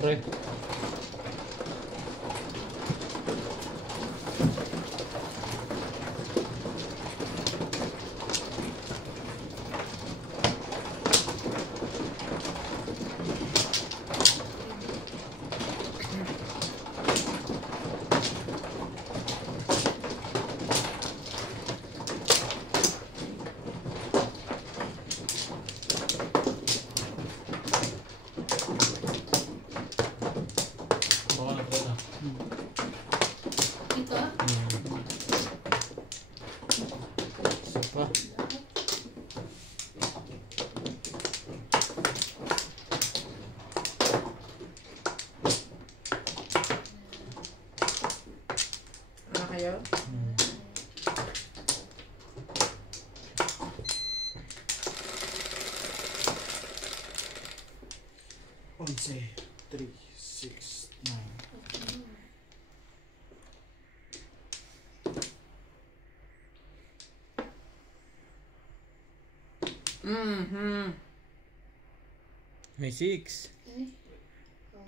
pre. Say 3, 6, 9. May 6.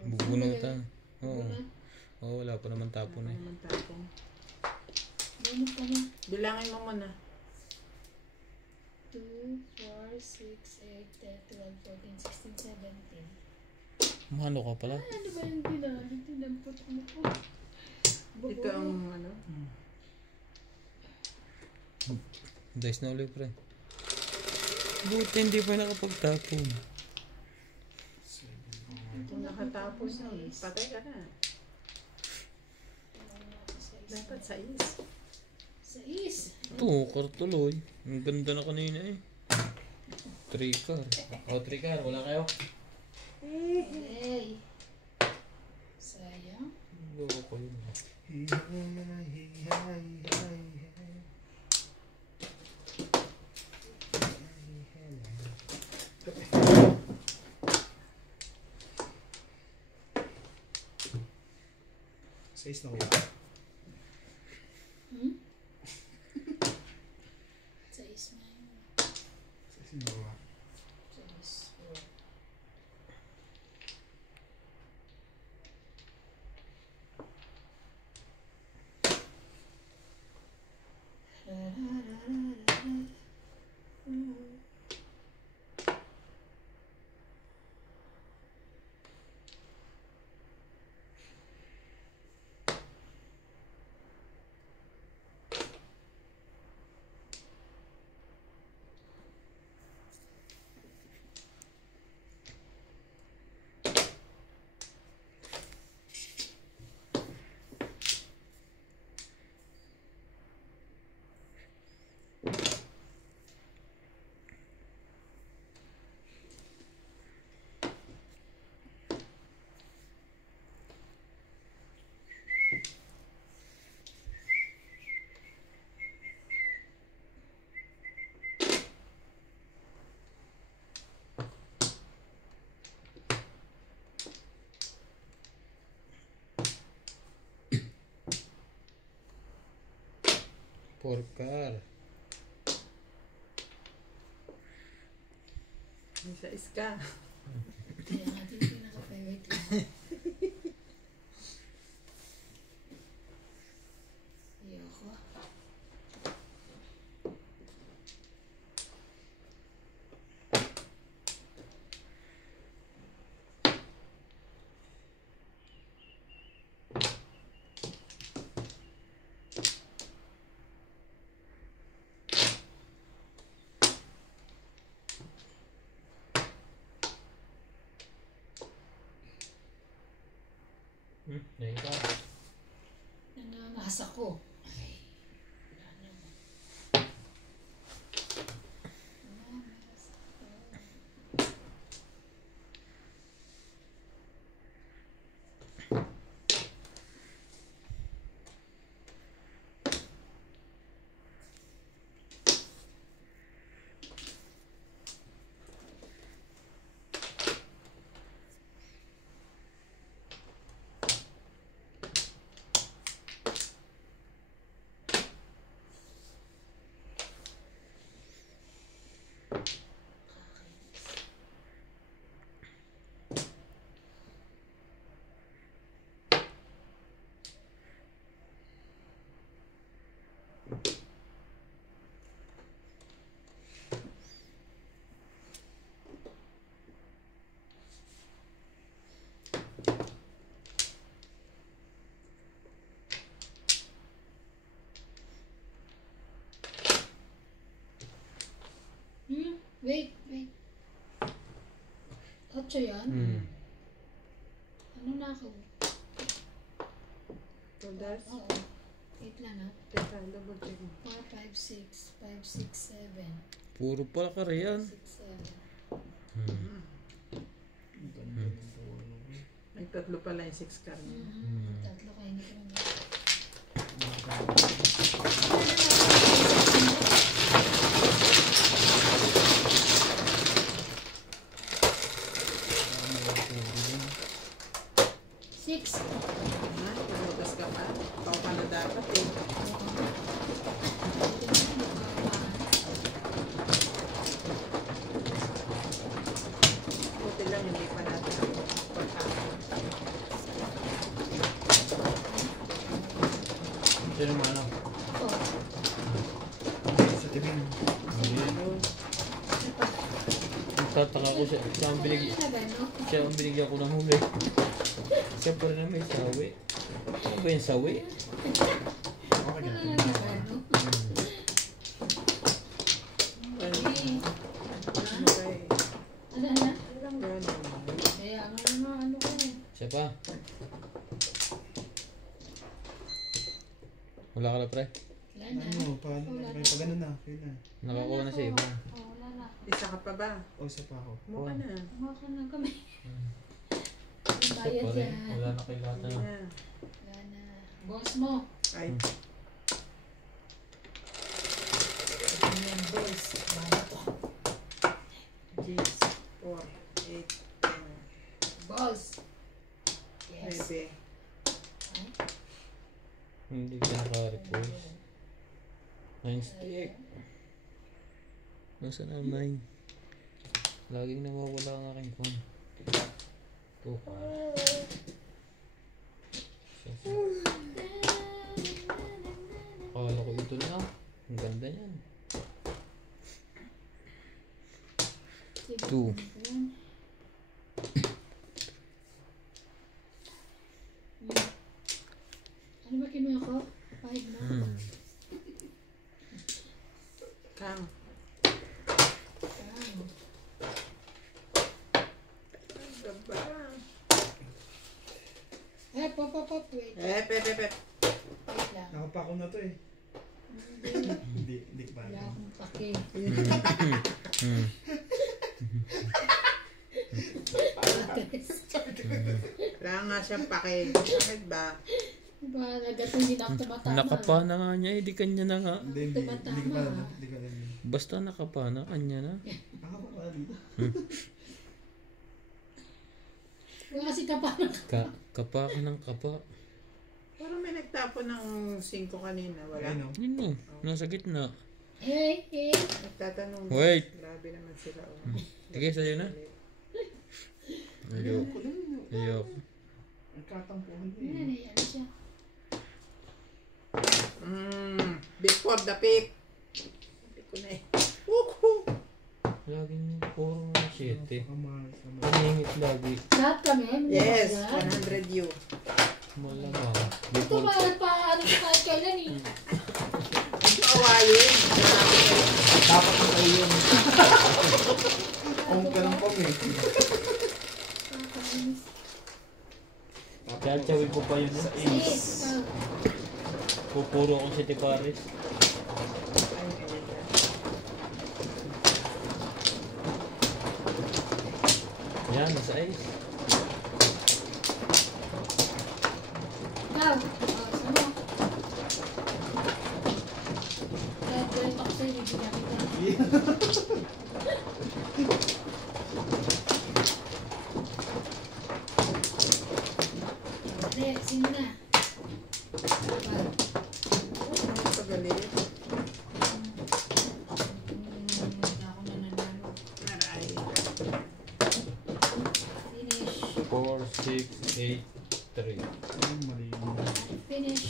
Bubunutan. Oo. Oo, wala pa naman tapon eh. Bunot ka na. Bilangin mo muna. 2, 4, 6, 8, 10, 12, 14, 16, 17. Mano ka pala? Ano ba yung dinampot mo po? Ito ang ano? Dice na ulit pre. Buti hindi pa nakapagtapon. Kung nakatapos na, patay ka na. Dapat 6. 6. Ito, kartuloy. Ang ganda na kanina eh. 3 car. O, 3 car. Wala kayo? Hey. Sayang. Bawa ko yun. Size na kuya. Size na yun. Size na kuya. Size 4. Porcar. Sa iska. Kaya nga din pinaka-favorite ko. Ayoko. Nahiga. Nangangasa ko. Ay, wala naman. Nangangasa ko. 8 yan? Ano na ako? Todas. Oo. 8 lang ha? Teka, double check mo. 4, 5, 6. 5, 6, 7. Puro pala ka riyan. 6, 7. Ang ganda ng puro. Ay, tatlo pala yung 6 card niya. Tatlo kayo hindi ko naman. Six. Ha? Pinutas ka pa? Ikaw pa na dapat eh. Buti lang hindi pa natin pagkakot. Sino mo ano? Oh. Sa tibing. Tataka ko siya ang binigyan ko ng huli. Siya pa rin may sawi. Ano ba yung sawi? Okay na. Ano na? Ganun. Kaya ano ko eh. Siya pa. Wala ka na pre? Wala na. Ano, pa ganun na. Kaya na. Nakakuha na siya iba. Oh, wala na. Isa ka pa ba? O, isa pa ako. Mukha na. Mukha na kami. Siya Bayad pa rin. yan. Wala na kay lahat na. Yeah. Wala na. Boss mo. Ay, Ayan, boss. Baba to. G's, 4, 8, 10, Boss. Yes. 9. Hindi ka naka-repost. 9 stick. Nasaan ang 9? Laging nawawala ang aking phone. 2 ka. Akala ko ito na. Ang ganda niyan. 2. Ano ba kinuha ko? 5 na. Kang. Gaba. Pop, wait. Pep. Wait lang. Nakapako na to eh. Hindi pa. Wala akong pake. Wala nga siyang pake. Bakit ba? Diba, nagdating hindi na ako tumatama. Nakapana nga niya, hindi kanya na nga. Hindi ko pa. Hindi ko alam. Basta nakapana, kanya na. Ako pa dito. Wala kasi kaparang. Kapa ka ng kapa. Parang may nagtapon ng 5 kanina. Wala. Ayun o. Yun mo, nasa gitna. Hey. Nagtatanong. Wait. Grabe naman sila. Sige, sa'yo na. Ayok. Ayok. Nagkatampuhan ko Ano eh. siya? Before the pip. Hindi ko na eh. Woohoo! Laging puro 7. Kamahal. Paningit lagi. Lahat kami? Yes, Yan. 100 you. Malamang. Ito ba, nagpa-ano ko kahit kailan eh. Awayin. Dapat na kayo yun. Ang ka ng pong eh. Tsawin ko pa yun. Sis. Pupuro akong City Paris. Yan, nasa ice. Ikaw. Ano? Kahit galit ako sa'yo, bibigyan kita. Hindi, sino na? Pagalit. Ako na nanalo. Aray. Finish. 4, 6, 8, 3. Mali mo. Finish.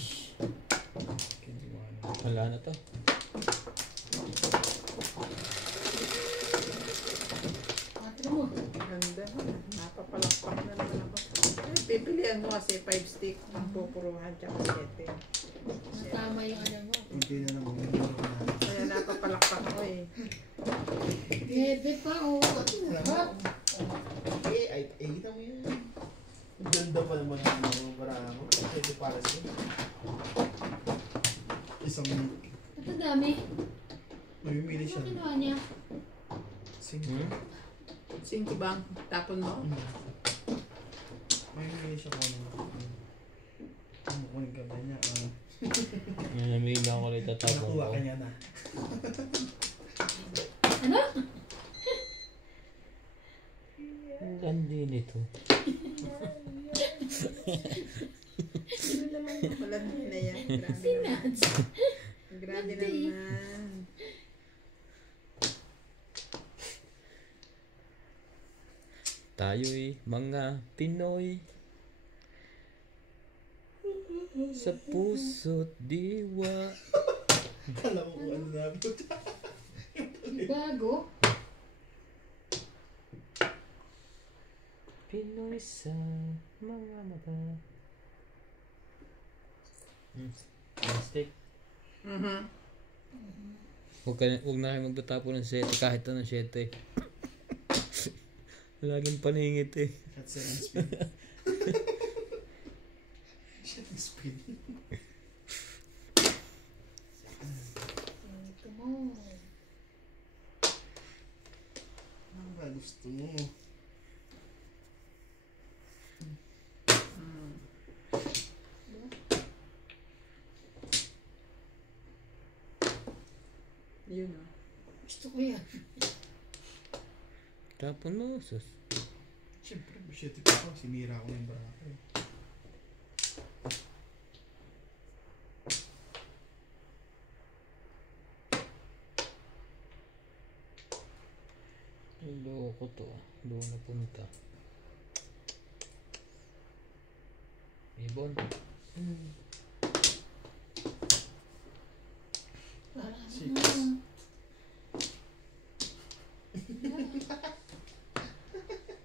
Wala na to. Patro mo. Ganda. Napapalakpak na naman ako. Ay, pipilihan mo kasi 5 stick. Ang pupuruhan tsaka 7. Natama yung ano mo. Kunti na lang. Kaya napapalakpak ako eh. Bebe pa, oh. Ha? Eh, Ganda pa naman ang mga barako. Pwede para siya. Isang Ito dami. mamimili Ano siya. kinuha niya? Single. 5 bang tapon mo? Mamimili siya kung ano. Ano kung yung ganda niya. Namili lang ako ulit tatapon Nakuha ko. ka niya na. Ano? Ang ganda nito. Sino naman malandi na yan? Grabe Si naman. Nats. Grabe Landi. naman. Tayo'y mga Pinoy sa puso't diwa. Kala ko kung ano na. Bago. Pinoy sa mga mata. Plastic. Huwag na kayo magtatapon ng 7 kahit anong 7. Laging paningit eh. That's an speed. Shit, speed. Ito mo. Ano ba gusto mo? Yun o. Gusto ko yan. Tapon mo, sus. Siyempre, masyete pa ako. Sinira ko yung barako. Loko to. Doon na punta. Ibon. Para Six.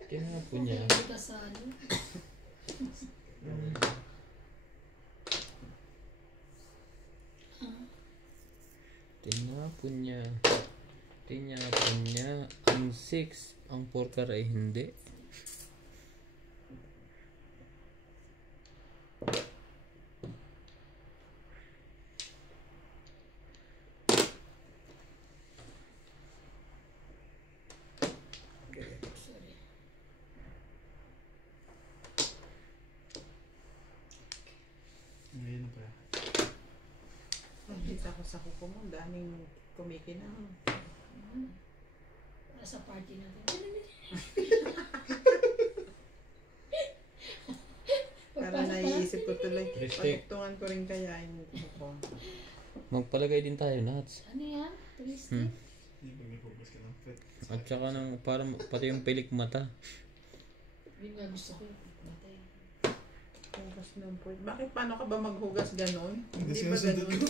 Tinapon niya. Hindi ka sa ano. Tinapon niya. Tinapon niya. Ang 6. Ang 4 ay hindi. Sorry. Ngayon na pa. Nakita ko sa kuko mo, daming kumikinang. Para sa party natin. Parang naiisip ko tuloy. Respect. Patugtungan ko rin kaya yung kuko. Magpalagay din tayo, Nats. Ano yan? Twisted? Hindi ba may focus ka ng fit? At saka ng, para pati yung pilik mata. Yun nga gusto ko yung matay. Hugas ng puwet. Bakit paano ka ba maghugas ganon? Hindi Hindi ba sinusundot ganon? ko.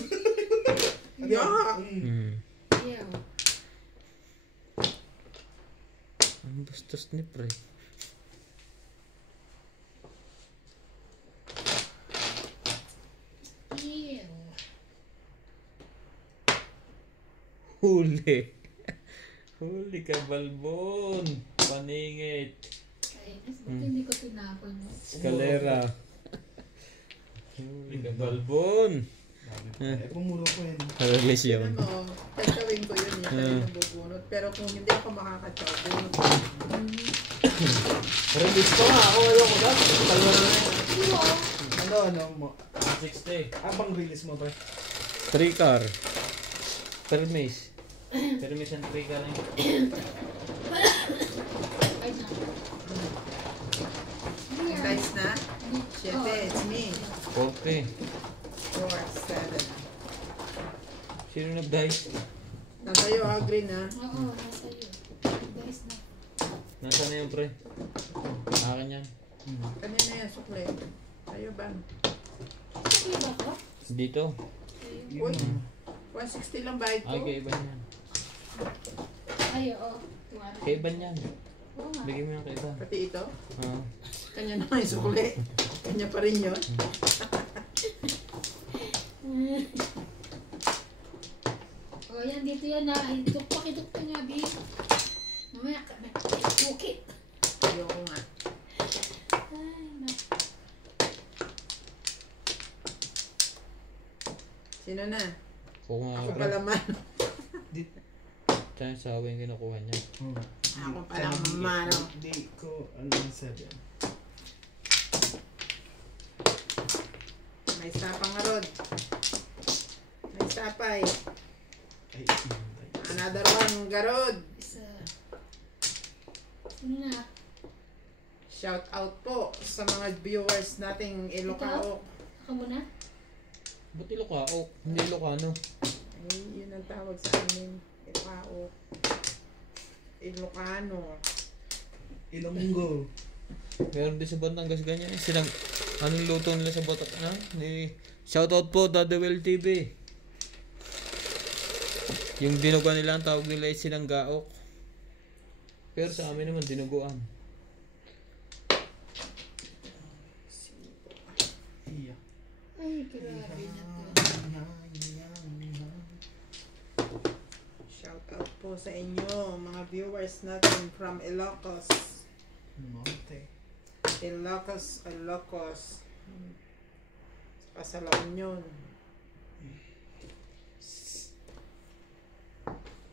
Yeah! Yeah. Ang bastos ni pre. Ew. Huli. Huli ka, balbon. Paningit. Kainis. Ba't hindi ko tinapon mo? Eskalera. Huli ka, balbon. Dami pa. Pumuro ko yun. Release yun. Ano, gagawin ko yun yung kanina bubunot. Pero kung hindi ako makakatsaw, bunot ko. Release ko nga. Ako ayoko na. Kalma na yan. Ano mo? 60. Abang release mo ba? 3 car. Permis. Permis ang 3 car yun. Ay, na. Guys na? Siyete, it's me. 40. 4, 7. Sino nag-dice? Natayo ha, green ha. Oo, nasa iyo. Guys na. Nasaan na yung pre? Akin yan. Kanina yan, sukle. Tayo ba? Sakli ba ko? Dito. Uy, 160 lang bayad Ay, ko. kay Iban yan. Ay, oo. Tuwara. Kay Iban yan. Oo nga. Bigyan mo yan kay Iban. Pati ito, Oo. kanya na yung sukle. Kanya pa rin yun. O, yan. Dito yan na. Pakidukto nga, B. Mamaya ka. Bukit. Ayoko nga. Ay, naku. Sino na? Kukuha Ako ka pala man. Tsaka sa awa yung kinukuha niya. Ako pala mano. Hindi ko, ano yung 7. May sapang rod. May sapay. Ay, Another one, garod. Isa. Sino na? Shout out po sa mga viewers nating Ilocao. Ako muna? Ba't Ilocao? Hindi Ilocano. Ay, yun ang tawag sa amin. Ilocao. Ilocano. Ilonggo. Meron din sa Batangas ganyan. Silang, anong luto nila sa Batangas? Shoutout po, Dadawel TV. Yung dinuguan nila, ang tawag nila ay silang gaok. Pero sa amin naman, dinuguan. Iya. Ay, grabe na to. Shout out po sa inyo, mga viewers natin from Ilocos. Monte. Ilocos. Saka sa La Union.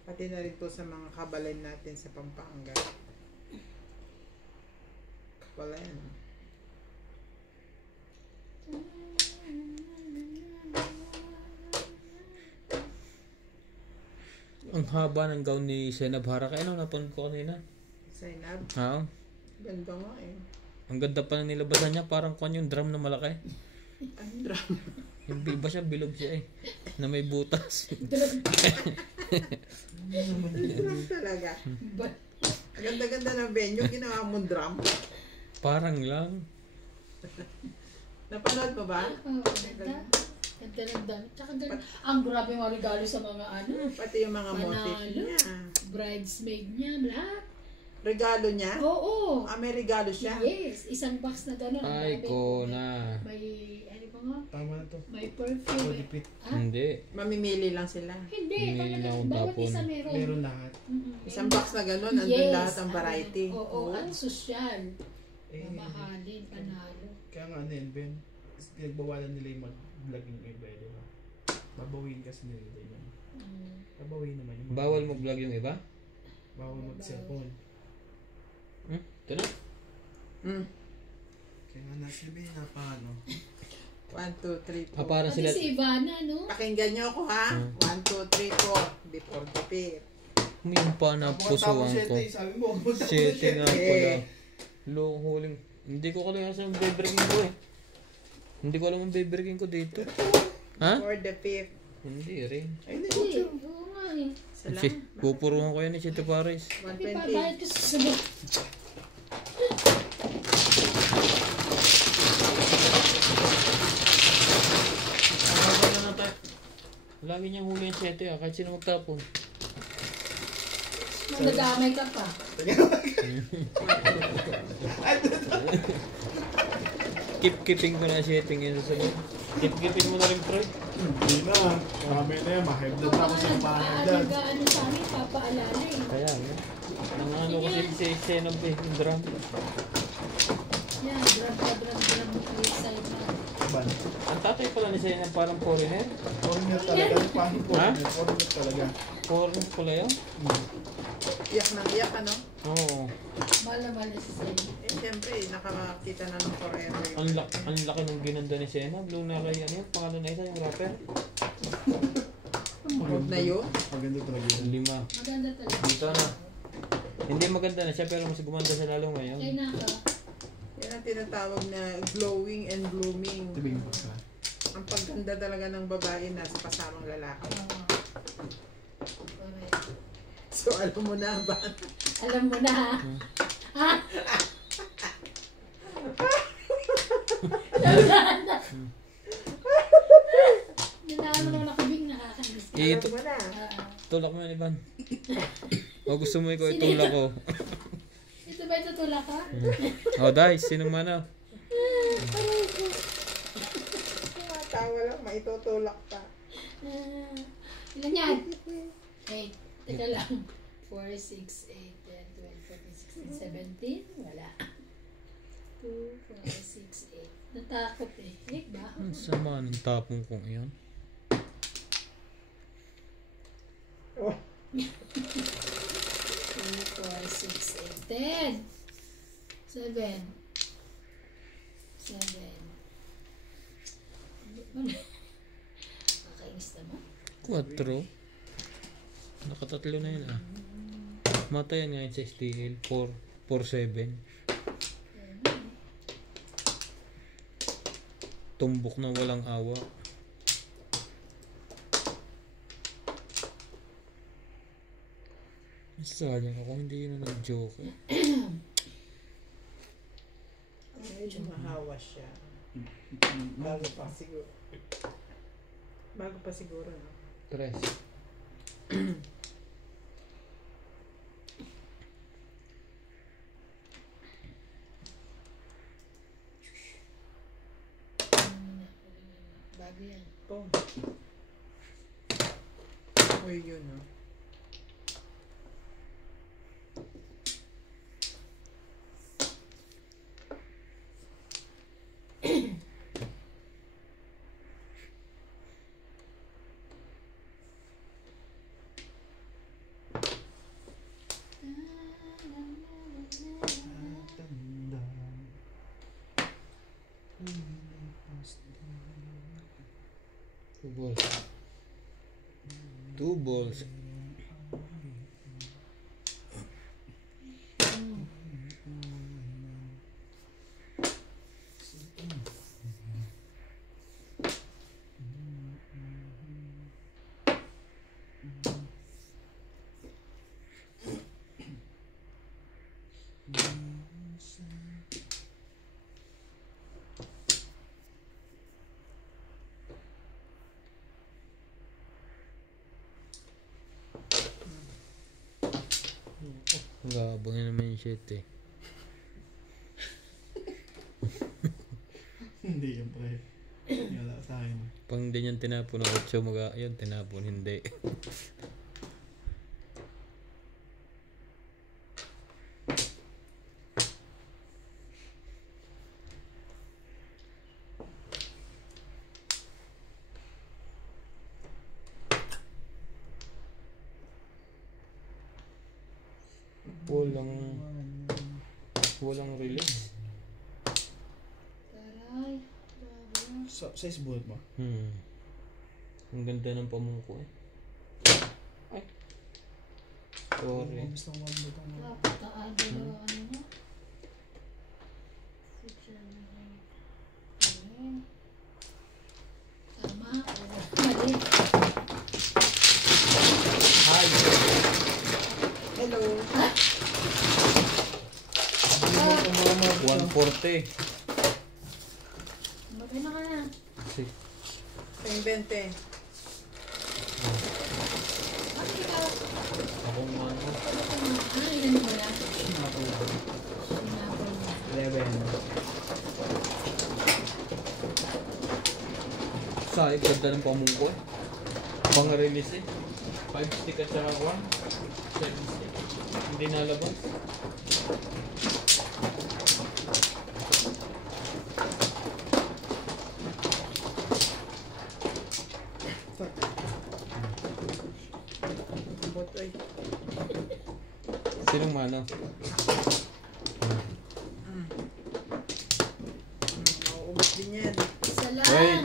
Pati na rin po sa mga kabalan natin sa Pampanga. Kabalan. Ang haba ng gown ni Senab Haraka. Ano, napanood ko kanina. Zainab, Ha? ganda nga eh. Ang ganda pa ng nilabasan niya. Parang kung yung drum na malaki. Ang drama. Hindi ba siya? Bilog siya eh. Na may butas. Ang drama talaga. Ang ganda-ganda ng venue, ginawa mong drum. Parang lang. Napanood mo ba? Oh, ganda. Ganda ng dami. Tsaka ganda. Ang grabe mga regalo sa mga ano. Pati yung mga motif Panalo. niya. Bridesmaid niya, lahat. Regalo niya? Oo. Ah, may regalo siya? Yes. Isang box na gano'n. Ang Ay, dami. ko na. May, ano ba nga? Tama na to. May perfume. Kodipit. Ah? Hindi. Mamimili lang sila. Hindi. May Talaga. lang Bawat tapon. isa meron. Meron lahat. Mm-mm. Isang box na gano'n, andun lahat ang variety. Oo. At sosyal. Eh, Mamahalin. Panalo. kaya nga ano yun, Ben. Nagbawalan nila yung mag-vlog yung iba, di ba? Babawin kasi nila yun. Mm. Babawin naman yung Bawal mag-vlog yung iba? Bawal mag-cellphone. Ito na. Mm. Kaya nga nasabi na paano. 1, 2, 3, 4. Para Pati sila. si Ivana, no? Pakinggan nyo ako ha. 1, 2, 3, 4. Before the fifth. Yung pa na pusuan ko. Sabi mo, huwag mo Sete nga pala. Huling. Hindi ko kalayan sa bebreaking ko eh. Hindi ko alam ang bebreaking ko dito. Ha? Before the fifth. Hindi rin. Ay, hindi. Hindi. Oo nga eh. Pupuruhan ko yan ni Chito Paris. Hindi pa 120. bakit ko susunod? Ano na tayo? Lagi niyang huli yung 7 ah. Kahit sino magtapon. Nag-aamay ka pa. Keeping ko na 7 yun sa sagot. Keeping mo na rin, Troy. Hindi na. Marami na yan. Ma-high blood ako sa bahay dyan. Nag-ano sa amin, papaalala eh. Kaya, ang ano kasi si Senab eh, yung drum. Yan, grab mo kayo sa'yo na. Ban. Ang tatay pala ni Senab parang foreigner. Foreigner talaga. Paano Ha? foreigner talaga. Foreigner pala yun? Iyak ng iyak, ano? Oo. Mahal na si sa'yo. Eh, siyempre, nakakita na ng forever. Ang laki ng ginanda ni Senab. Luna kay ano yun, pangalan na isa, yung rapper. Huwag na yun. Maganda talaga yun. 5. Maganda talaga. Dito na. Hindi maganda na siya pero mas gumanda sa lalo ngayon. Kaya naka. Yan ang tinatawag na glowing and blooming. Tubig mo ka. Ang pagganda talaga ng babae nasa kasamang lalaki. Correct. So, alam mo na ba? Alam mo na ha? Ha? Dinaan mo naman nakabing nakakamiss. Ito, Alam mo na. tulak mo yun, Ivan. O gusto mo ikaw itulak ko. Ito ba itutulak ka? O, Dice, sinong mana? Tumatawa lang, maitutulak pa. Ilan yan? Okay, teka lang. 4, 6, 8, 10, 12, 14, 16, 17. Wala. 2, 4, 6, 8. Natakot eh. Eh, ba? Ang sama ng tapong kong iyon. 10. 7. 7. Kakainis naman. 4. Nakatatlo na yun ah. Matayan nga yun sa STL. 4-7. Tumbok na walang awa. Sayang ako, hindi yun na nag-joke. Medyo mahawa siya. Bago pa siguro, no? 3. Bago yan. Boom. Uy, yun, no? Two balls. 2 balls. Gabang yun naman yung shit eh. Hindi yan pre. Wala sa akin. Pag hindi niyan tinapon ng 8, yun tinapon, hindi. Walang release. Taray. Bago. Size bullet mo? Ang ganda ng pamungko eh. Ay. Sorry. Gusto ko mag-bullet ang mga. Tataan. Dalawa ano mo? 6, 7, 8. Tama. Mali. Hi! Hello. 140. Magay na ka na. Kasi, 20. Bakit ikaw? akong ano, Ilan mo na? Sinapol ko. Sinapol mo. 11. sa ganda ng pamungko eh. Pang-release eh. 5 stick at saka 1. 7 stick. Hindi nalabas. Botoy. Sinong mano? Mauubos din yan. Isa lang. Wait.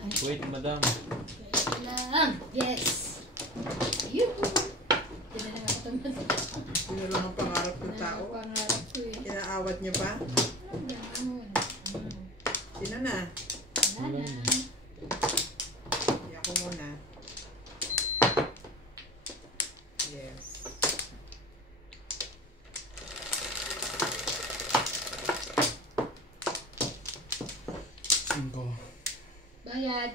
Ay, Wait, madam. isa lang. Yes. Yuhu. Hindi na ako tumatay. Yun na lang ang pangarap ng tao. Pangarap ko eh. Inaawat niya pa. Ang ganoon. Sino na? Wala na. Hindi ako muna. Yes. Cinco. Bayad.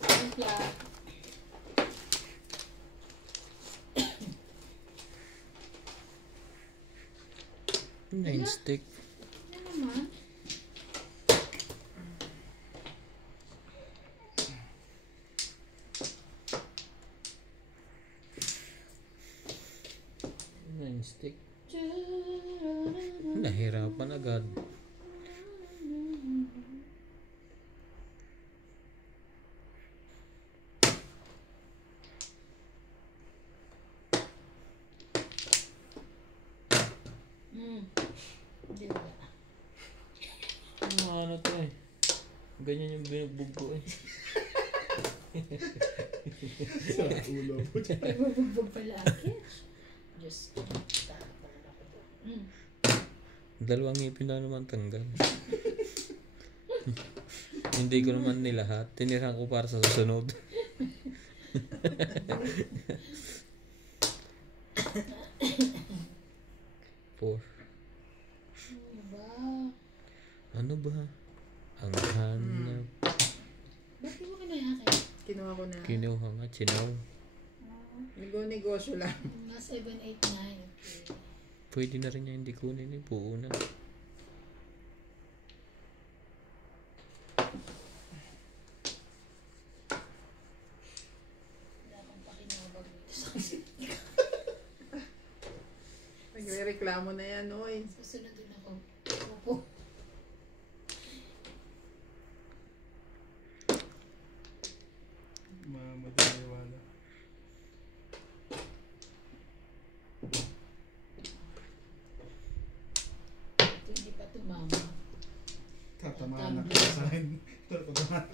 Timpla. Nine stick. Ano naman? Nine stick. Nahirapan agad. Hindi wala. Ano to eh. Ganyan yung binugbog ko eh. Sa ulo mo. Bubugbog pala akin. Diyos ko. Tatapan ako to. Dalawang ngipin na naman tanggal. Hindi ko naman nilahat. Tinirhan ko para sa susunod. Four. Ano ba? Ano ba? Ang hanap. Ba't di mo kinayakin? Kinuha ko na. Kinuha nga, chinaw. Nego-negosyo lang. Mga 7, 8, 9. Okay. Pwede na rin niya hindi kunin eh. Buo na. Wala akong pakinabag dito sa kasi. Nagre-reklamo na yan, oy. Susunod din ako. Opo. Madaliwala. Ito hindi pa tumama. Tatamaan na ka sa akin. Tatamaan.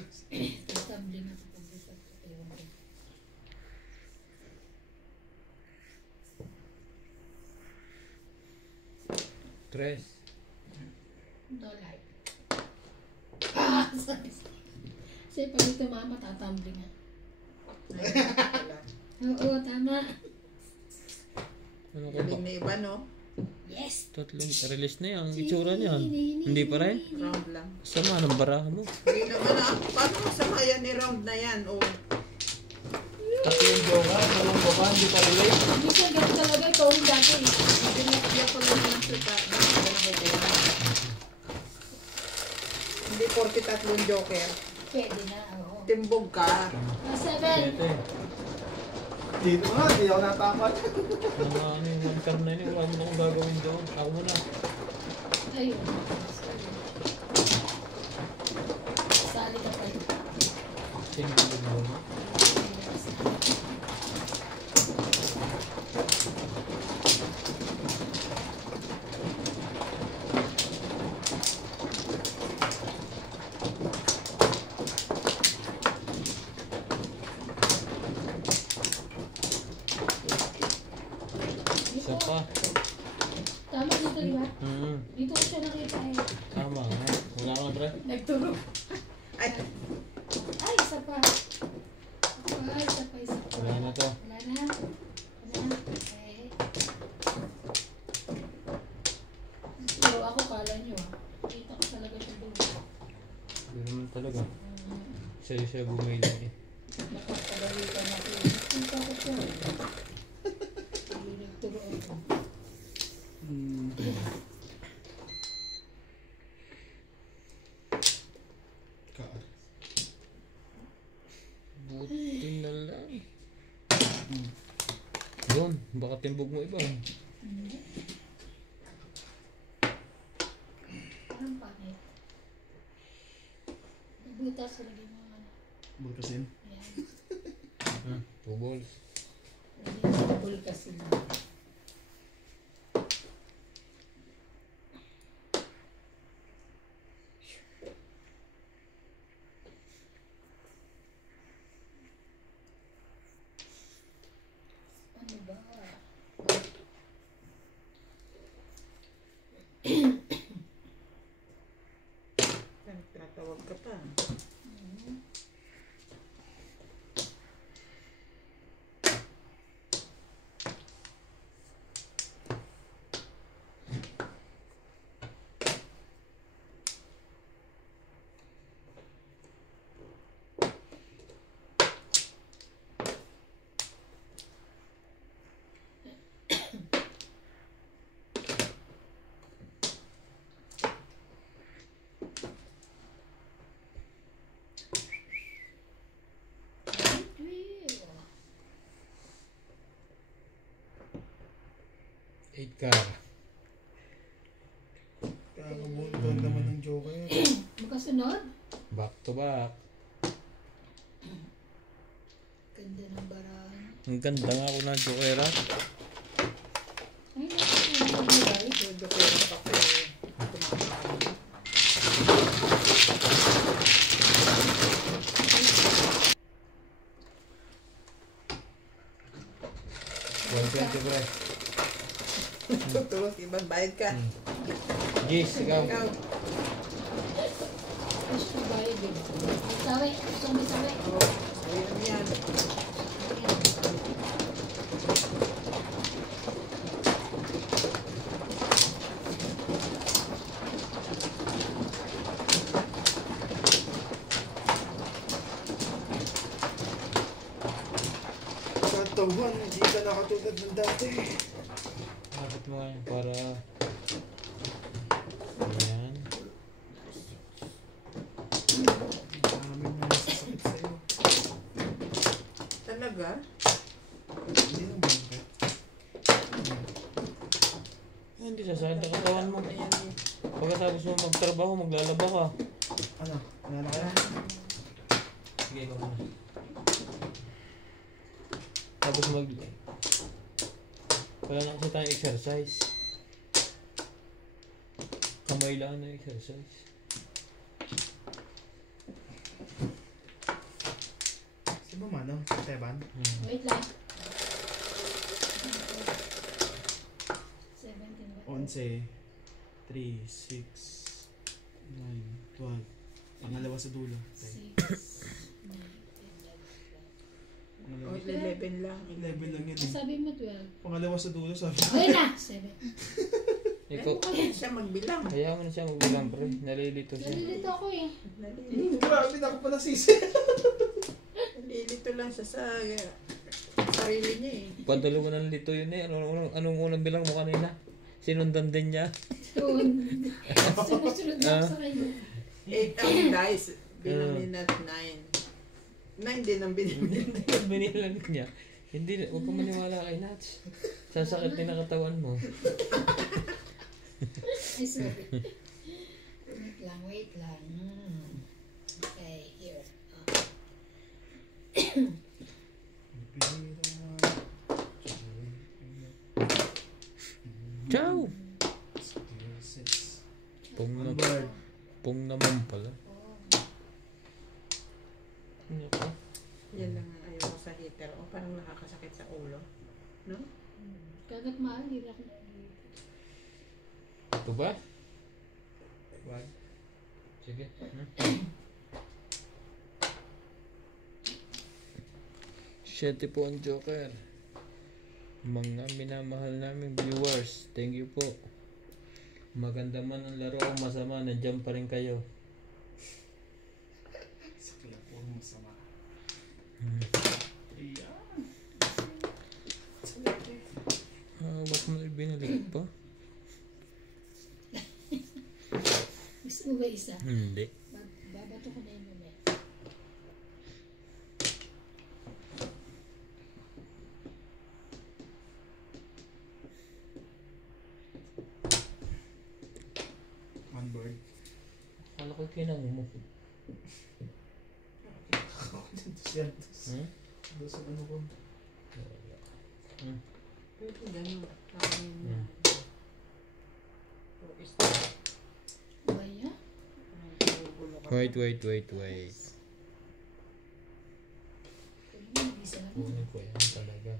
Tatambling ako pag isa ko. Ewan ko. Tres. No light. Ah! Sorry. Kasi pag tumama, tatambling nga. Oo, tama. Ano ka ba? Galing na iba, no? Yes! Tatlong release na yan. Ang itsura niyan. Hindi pa rin? Round lang. Sama ng baraha mo. Hindi naman ah. Paano masama yan ni round na yan? Oh. Tatlong joker, walang baba, hindi pa relate. Minsan ganun talaga, ikaw yung dati. Binigyan ko lang ng suta. Bakit na nakukuha? Hindi 43 joker. Pwede na, oo. Timbog ka. 7. Siyete. Dito nga, hindi ako natapat. Ano yung one card na yun. Wala mo na akong gagawin doon. Ako muna. Ayun. Sali ka pa yun. Single mo. Isa pa. Tama dito, di ba? Dito ko siya nakita eh. Tama nga. Wala ka pre. Nagturo. Ay, Ay, isa pa. Ay, isa pa, isa pa. Wala na to. Wala na. Wala na. Okay. Pero ako kala nyo ah. Kita ko talaga siya doon. Hindi naman talaga. Sa'yo siya bumili eh. Nakapagalitan ako. Kita ko siya. Hindi nagturo ako. Buti na lang. Yun, baka timbog mo iba. Parang pangit. Butas lagi mo ano. Bulkasin. Ayan. Two balls. Bulkas sila. Ano ba? nagtatawag ka pa. Eight car. Kakabuntag naman ng joker. Magkasunod? Back to back. Ganda ng barahan. Ang ganda nga ako ng jokera. Ay, nakasunog mo guys. Joker pa ko. Ito pre. Tutulog, ibang bayad ka. Gis, ikaw. Ikaw. Push to buy it. Sawi. Gusto mo sawi. Oo, ayun na yan. Katawan, hindi ka nakatulad ng dati. Bakit mo yan para... Ayan. Marami na nasasakit sa'yo. Talaga? Hindi naman. Hindi sasakit ang katawan mo. Ayan eh. Pagkatapos mo magtrabaho, maglalaba ka. Ano? Wala na kaya? Sige, ikaw muna. Tapos wala na kasi tayong exercise. Kamay lang na exercise. Si Mano? Teban? Wait lang. 17 ba? 11, 3, 6, 9, 12. Pangalawa sa dulo. 6, 9, 10, 11. O, 11 lang. 11 lang yun Ah, eh. sabi mo 12. Pangalawa sa dulo sabi. Ayun na! 7. Ikaw, Kaya siya magbilang. hayaan mo na siya magbilang pre. Nalilito siya. Nalilito ako eh. Grabe na ako pa nasisi. Nalilito lang siya sa sarili niya eh. Padalo mo ng lito yun eh. Anong unang bilang mo kanina? Sinundan din niya. Sumusunod na ako sa kanya. 8 ang dice. Binamin at 9. 9 din ang binamin. Binilang niya. Hindi, huwag kang maniwala kay Nats. Sasakit din ang katawan mo. Ay, sorry. Wait lang. Okay, here. Ciao! Pong naman pala. Ano pa? Yan lang ang ayaw ko sa heater. O parang nakakasakit sa ulo. No? Kagat mahal, hindi na ako nalilito. Ito ba? Wag. Sige. Siyete po ang Joker. Mga minamahal naming viewers, thank you po. Maganda man ang laro o masama, nandiyan pa rin kayo. Sakla po masama. Ba't mo binalik pa? Gusto mo ba isa? Hindi. Babato ko na yung mamaya. One bird. Ano ko kinang mo? Hmm? Doon sa ano ko. Pwede ganun. Parang Hmm. o is Ba yan? gulo ka. Wait. Pwede mo mag-isa lang. Kunin ko yan talaga.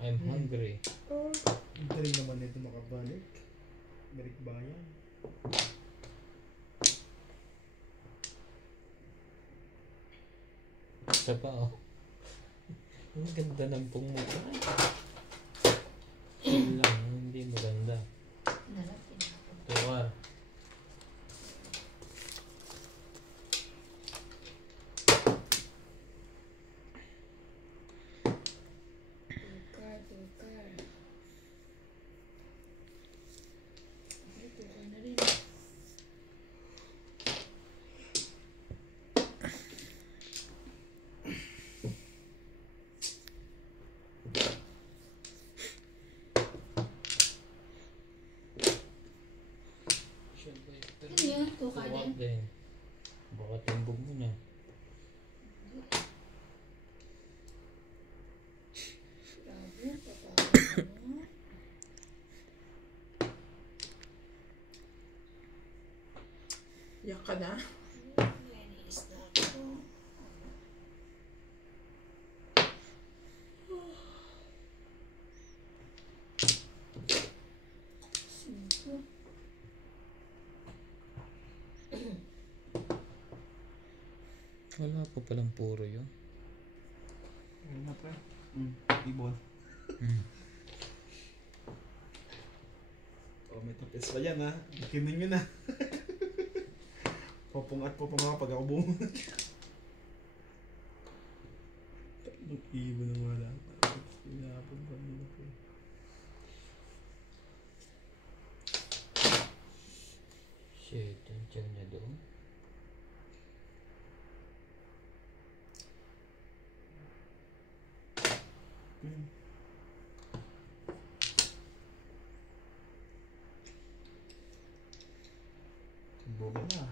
I'm hungry. Ang galing naman nito makabalik. Balik bayan. Isa pa oh. Ang ganda ng pungmuka. Yun lang, hindi maganda. Nalapin ako. Tuwa. Tukar. Ay, tukar na rin. Ano yan? Tukar Tuwa din? din. Baka tumbog mo na. Grabe, tatawag mo. Yak ka na? Nainis na ako. Wala pa palang puro yun. Ayun na pre. Ibon. Oh, may tapis pa yan ha. Kining nyo na. Popong at popong ako pag ako bumunod. Tatlong ibon na wala. Pinapon pa nila po. Shit, ang tiyan niya doon. Boba na.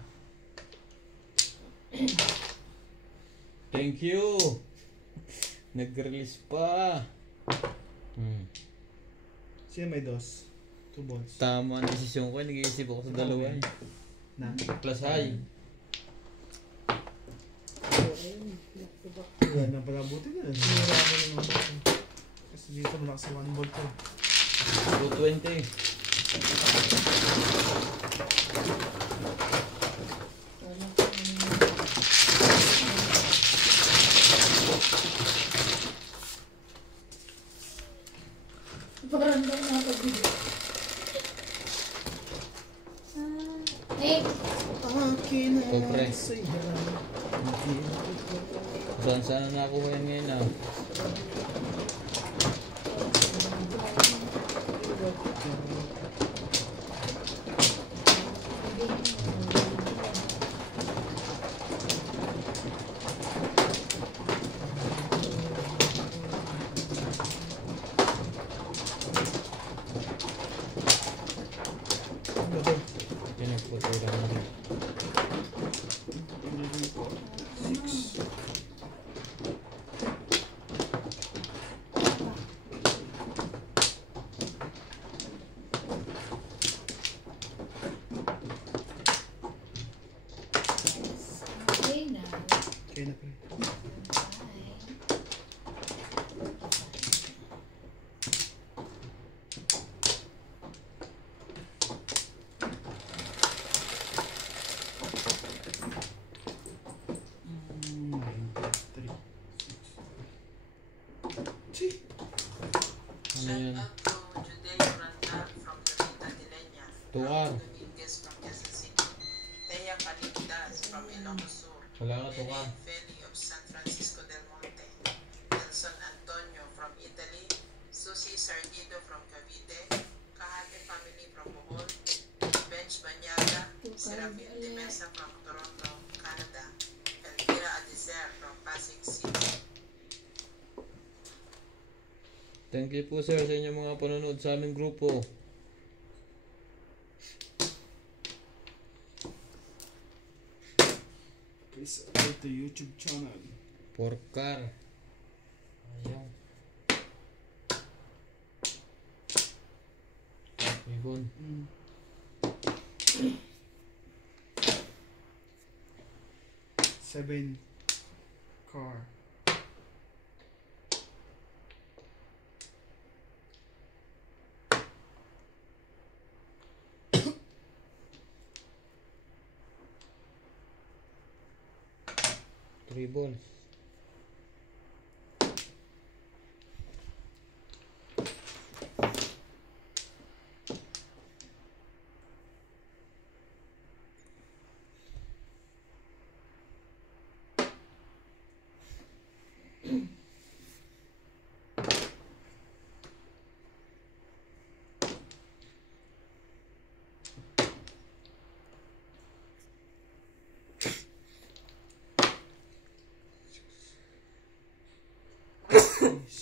Thank you! Nag-release pa. Sino may dos? 2 balls. Tama ang desisyon ko. Nag-iisip ako sa dalawa eh. Na? Plus high. Yan na pala buti na. Kasi dito malakas sa 1 ball to. 220. Parang daw nakapag-video. Eh, Akin na Oh, pre. saya. Saan saan na nakuha yan ngayon ah. Pinagputay lang naman. 6. okay na. Okay na pre. Bye. Ano yan? Tuwar. Wala ka tuwar. Susi Sardido from Cavite, Kahate family from Bohol, Bench Banyaga, Serafin de Mesa from Toronto, Canada, Elvira Adizer from Pasig City. Thank you po sir sa inyong mga panonood sa aming grupo. Please upload to YouTube channel. Porkar. Ayaw. Ibon. 7 car. Three balls.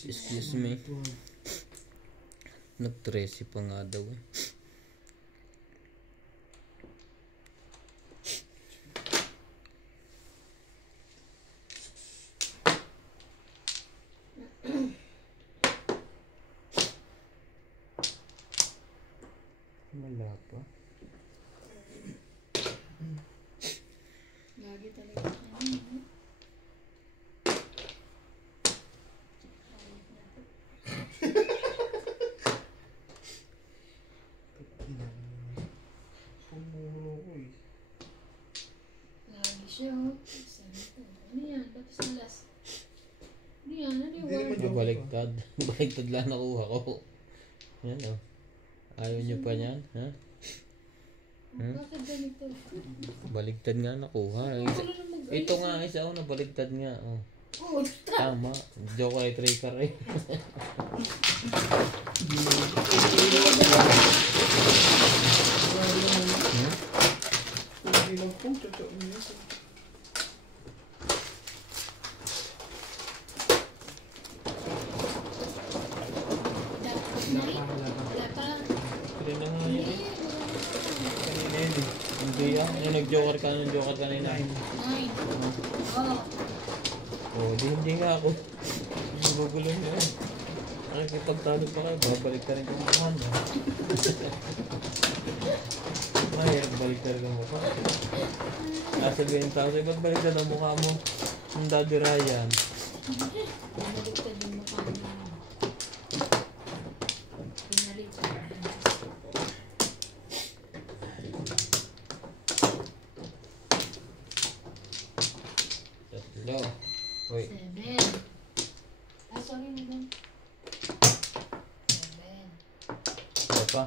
Excuse me. Nag-13 pa nga daw eh. Wala pa. Lagi talaga. Pumuro ko eh. Lagi siya. Sabi ko, ano Baliktad. Baliktad lang nakuha ko. Yan o. Ayaw nyo pa yan? Ha? Hmm? Bakit ganito? Baligtad nga nakuha. Ito nga isa na baligtad nga. Oh. Oo, Tama. Joke ay tracker eh. Hindi lang po, totoo niya. wala pa. Pero na nga yun eh. Kanina yun eh. Hindi yan. Yung nag-joker ka ng joker kanina. 9. Oh. Oh, hindi nga ako. Gugulo niya eh. Nakikipagtalo pa kayo, babalik ka rin kung mukha mo. Mahirap balik ka rin ang mukha. Sasabihin tao sa'yo, ba't balik ka ng mukha mo? Ang Daddy Ryan. Pinaliktad yung mukha niya. Pinaliktad. Tatlo. Wait. 7. Ah, sorry naman. 7. Ano pa?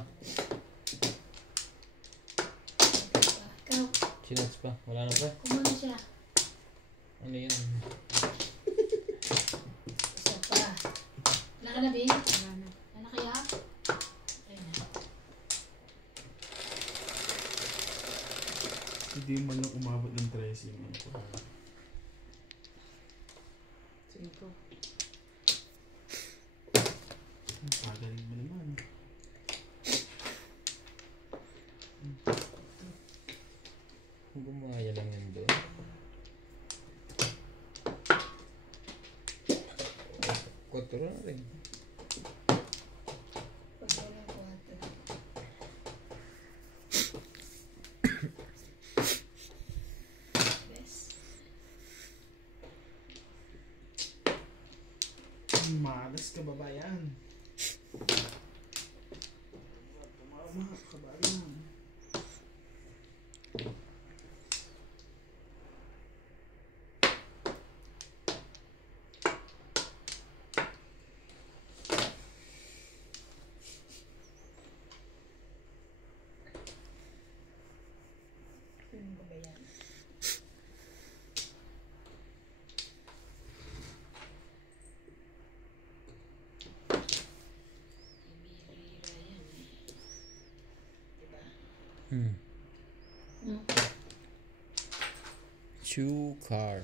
Ikaw, Sinats pa? Wala na pa? kumuna siya. Ano yan? Isa pa. Wala ka na, Bing? Wala na. Wala na kaya? Ayun na. Hindi man lang umabot ng 13 yung ano ko. 5. Pagaling mo naman. Gumaya lang yun doon. Kwatro na rin. Pag walang 4. Yes. Malas ka babayan. Tumama, kabayan. Ano ba yan? Ibirira yan eh. Diba? Hmm. Hmm. Chew car.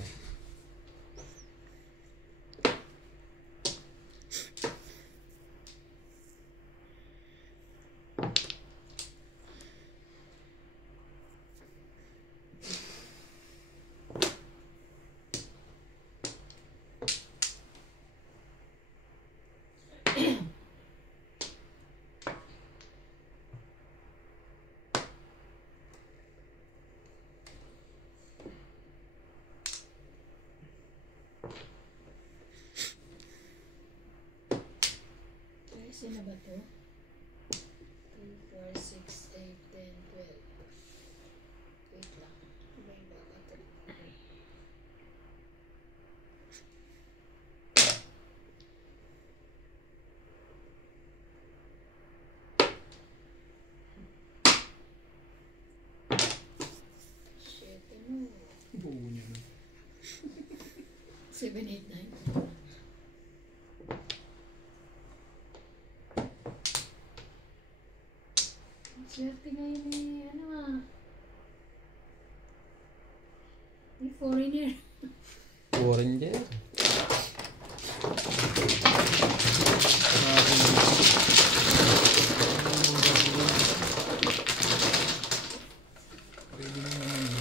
Sino ba to? 2, 4, 6, 8, 10, 12. Wait lang. May baka to. Okay. Shit, ano? Buo niya na. 7, 8, 9. Swerte ngayon eh, ano ah. May foreigner. Orange. Pwede mo naman yun.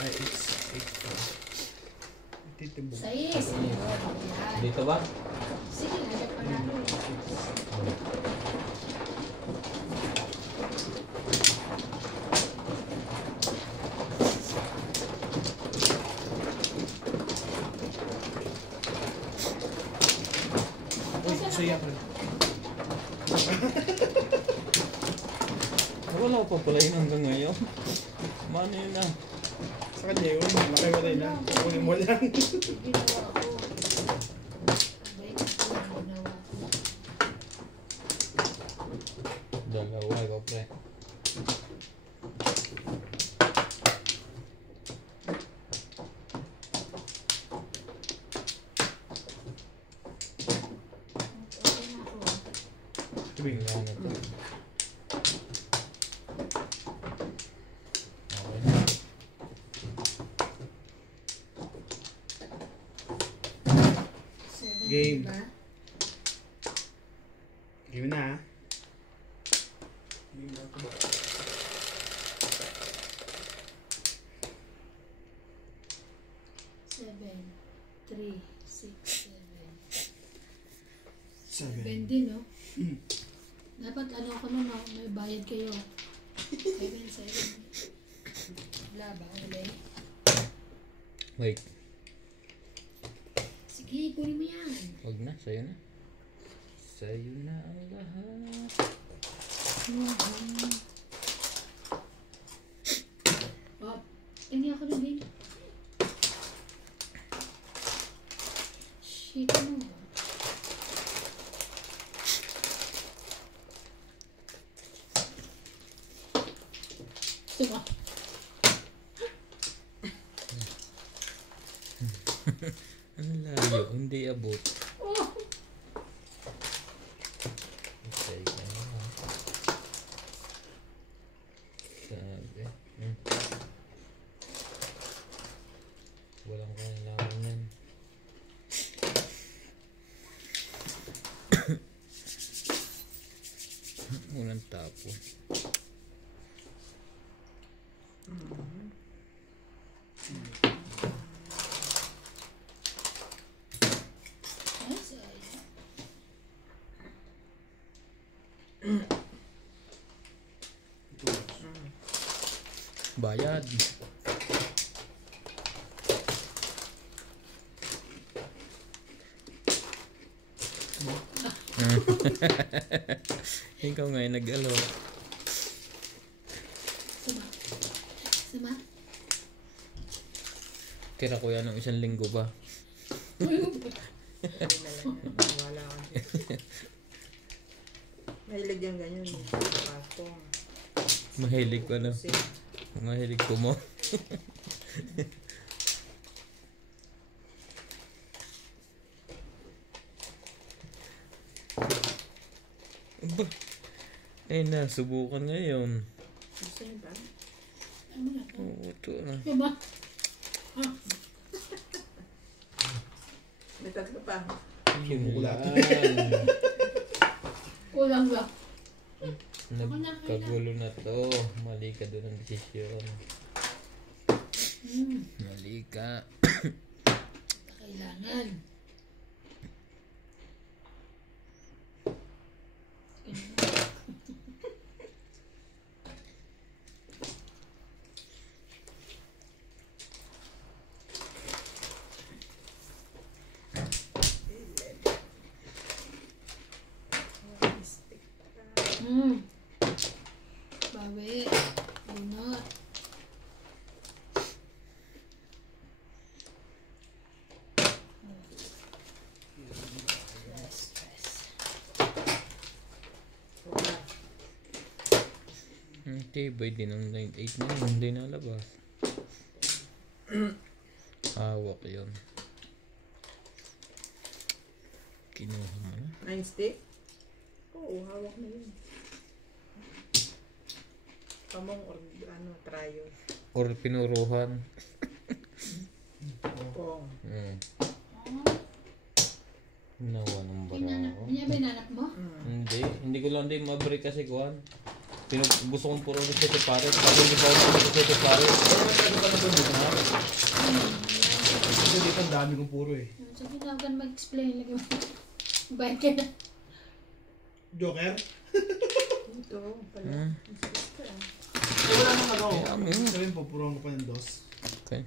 Ay, it's 8 pa. Titimbog. 6. Yan. Dito ba? Sige, agad pa namin. Uy, saya ka. Wala pa pala yun hanggang ngayon. Mano yun na? Sa kanya yun, makiwalay na. Kunin mo lang. Ginawa ko. Balik ko, ginawa Dalawa, ikaw pre. Okay na ako. Tubig. Wala na to. Okay na. Seven, Game. diba? Game na ha. Game na ako ba? Seven, 3, 6, 7. 7. 7 din, no? Dapat ano ko no, may bayad kayo. 7, 7. Wala ba? Wala eh. Wait, Sige, kunin mo yan. wag na, sa'yo na. Sa'yo na ang lahat. Oh, hindi ako na din. Shit mo. Suma. Ang layo, hindi abot. Oh! Okay, ka na. Sabi. Walang kailangan yan. Walang tapo. Ay, sayang. Bayad. Ikaw nga yung nag-alo. Suma. Suma. Tira ko yan ng 1 linggo ba? Wala ka. Mahilig yung ganyan. Patong. Mahilig ko na. Kasi, Mahilig ko mo. Aba. Eh na, subukan ngayon. gusto niyo ba? Ano na to? Oo, ito na. Suma. May tatlo pa. Bubukulatin. Yan. Kulang ba? Nagkagulo na to. Mali ka doon ang desisyon. Mali ka. Kailangan. Stick. Bawi. Lunot. Wala. Tibay din ang 9-8 na yun. Hindi nalabas. Hawak yun. Kinuha mo na. 9 stick? Oo, hawak na yun. Kamong or ano, trayo. Or pinuruhan. Pong. Nawa ng Hinanap. barako. Niya ba hinanap mo? Hindi ko lang din mabreak kasi kuhan. Gusto kong puro ng sete pares. Pag hindi pa ako ng sete pares. Ano ka na ba dito ha? Kasi dito ang dami kong puro eh. Sige na, huwag ka na mag-explain. Lagi mo. Bayad ka na. Joker? Ito, pala. Eh, wala nang ano. Kaya mo. Sabihin po, puruhan ko pa ng dos. Okay.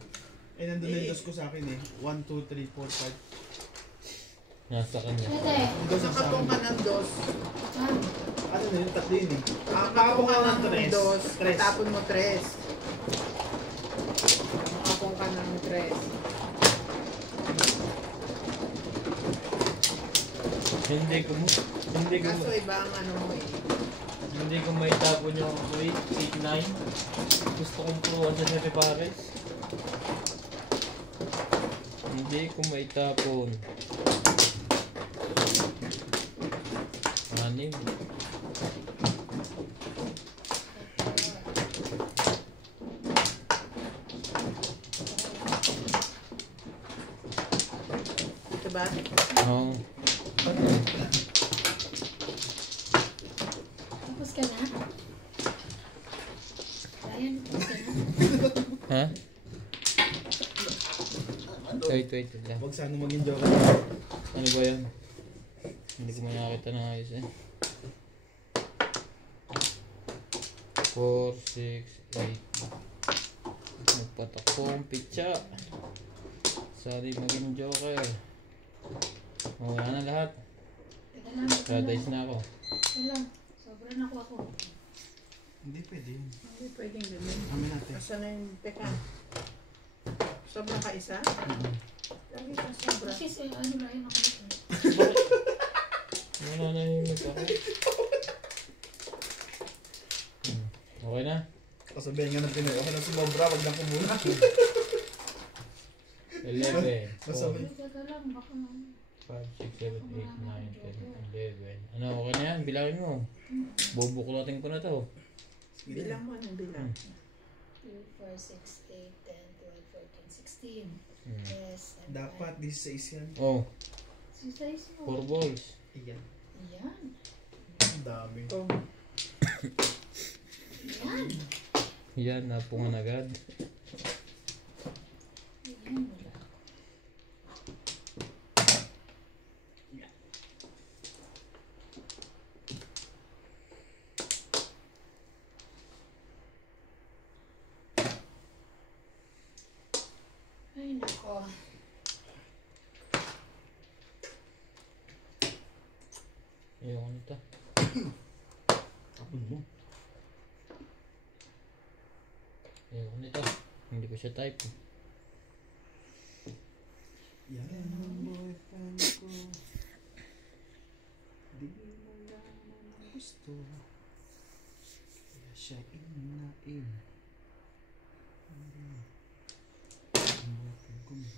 Eh, nandun na yung dos ko sa akin eh. 1, 2, 3, 4, 5. Nasa kanya. Pwede. Dos Sa ang sa katong akin. ka ng dos. Ah, Ano na yun? Tatlo yun eh. Sa Kakapong katong ka ka ng ng tres. dos. Tres. Tapon mo tres. Kapong ka ng tres. Hindi ko mo. Hindi ko, Kaso iba ang ano mo eh. hindi ko may tapon yung grade 8-9. Gusto kong puruan sa Sete Pares. Hindi ko may tapon. Anim. Ito ba? Oo. Tapos ka na? Ryan, tapos ka na? Ha? Wait lang. Huwag sana maging joke. Ano ba yan? Hindi ko makakita ng ayos eh. 4, 6, 8. Magpatakong pitsa. Sorry maging joker. O, wala na lahat. Teka lang, teka lang. Radice na ako. Teka lang. Sobra na ako. Hindi pwede yun. Hindi pwedeng ganun. Amin natin. Asa na yung teka. Sobra ka isa? Lagi ka sobra. Kasi si ano Ryan ako dito. Wala na yung ako. Okay na? Kasabihan nga ng Pinoy. Okay lang sumobra. Wag lang kumuna. 11, 4, 5, 6, 7, 8, 9, 10, Masabi. Teka lang, baka 11. Ano, okay na yan? Bilangin mo. Bubuklatin ko na to. Bilang mo ng bilang. 2, 4, 6, 8, 10, 12, 14, 16. Hmm. Yes. and Dapat 16 yan. Oh, five. Size mo. 4 balls. Iyan. Yan. Ang dami. Ito. Yan. Yan, napungan agad. Yan, wala. Ay, nako. Ayoko nito. Tapon mo. Ayoko nito. Hindi ko siya type. Yan ang boyfriend ko. Di mo naman ang gusto. Kaya siya inain. Ang boyfriend ko hindi.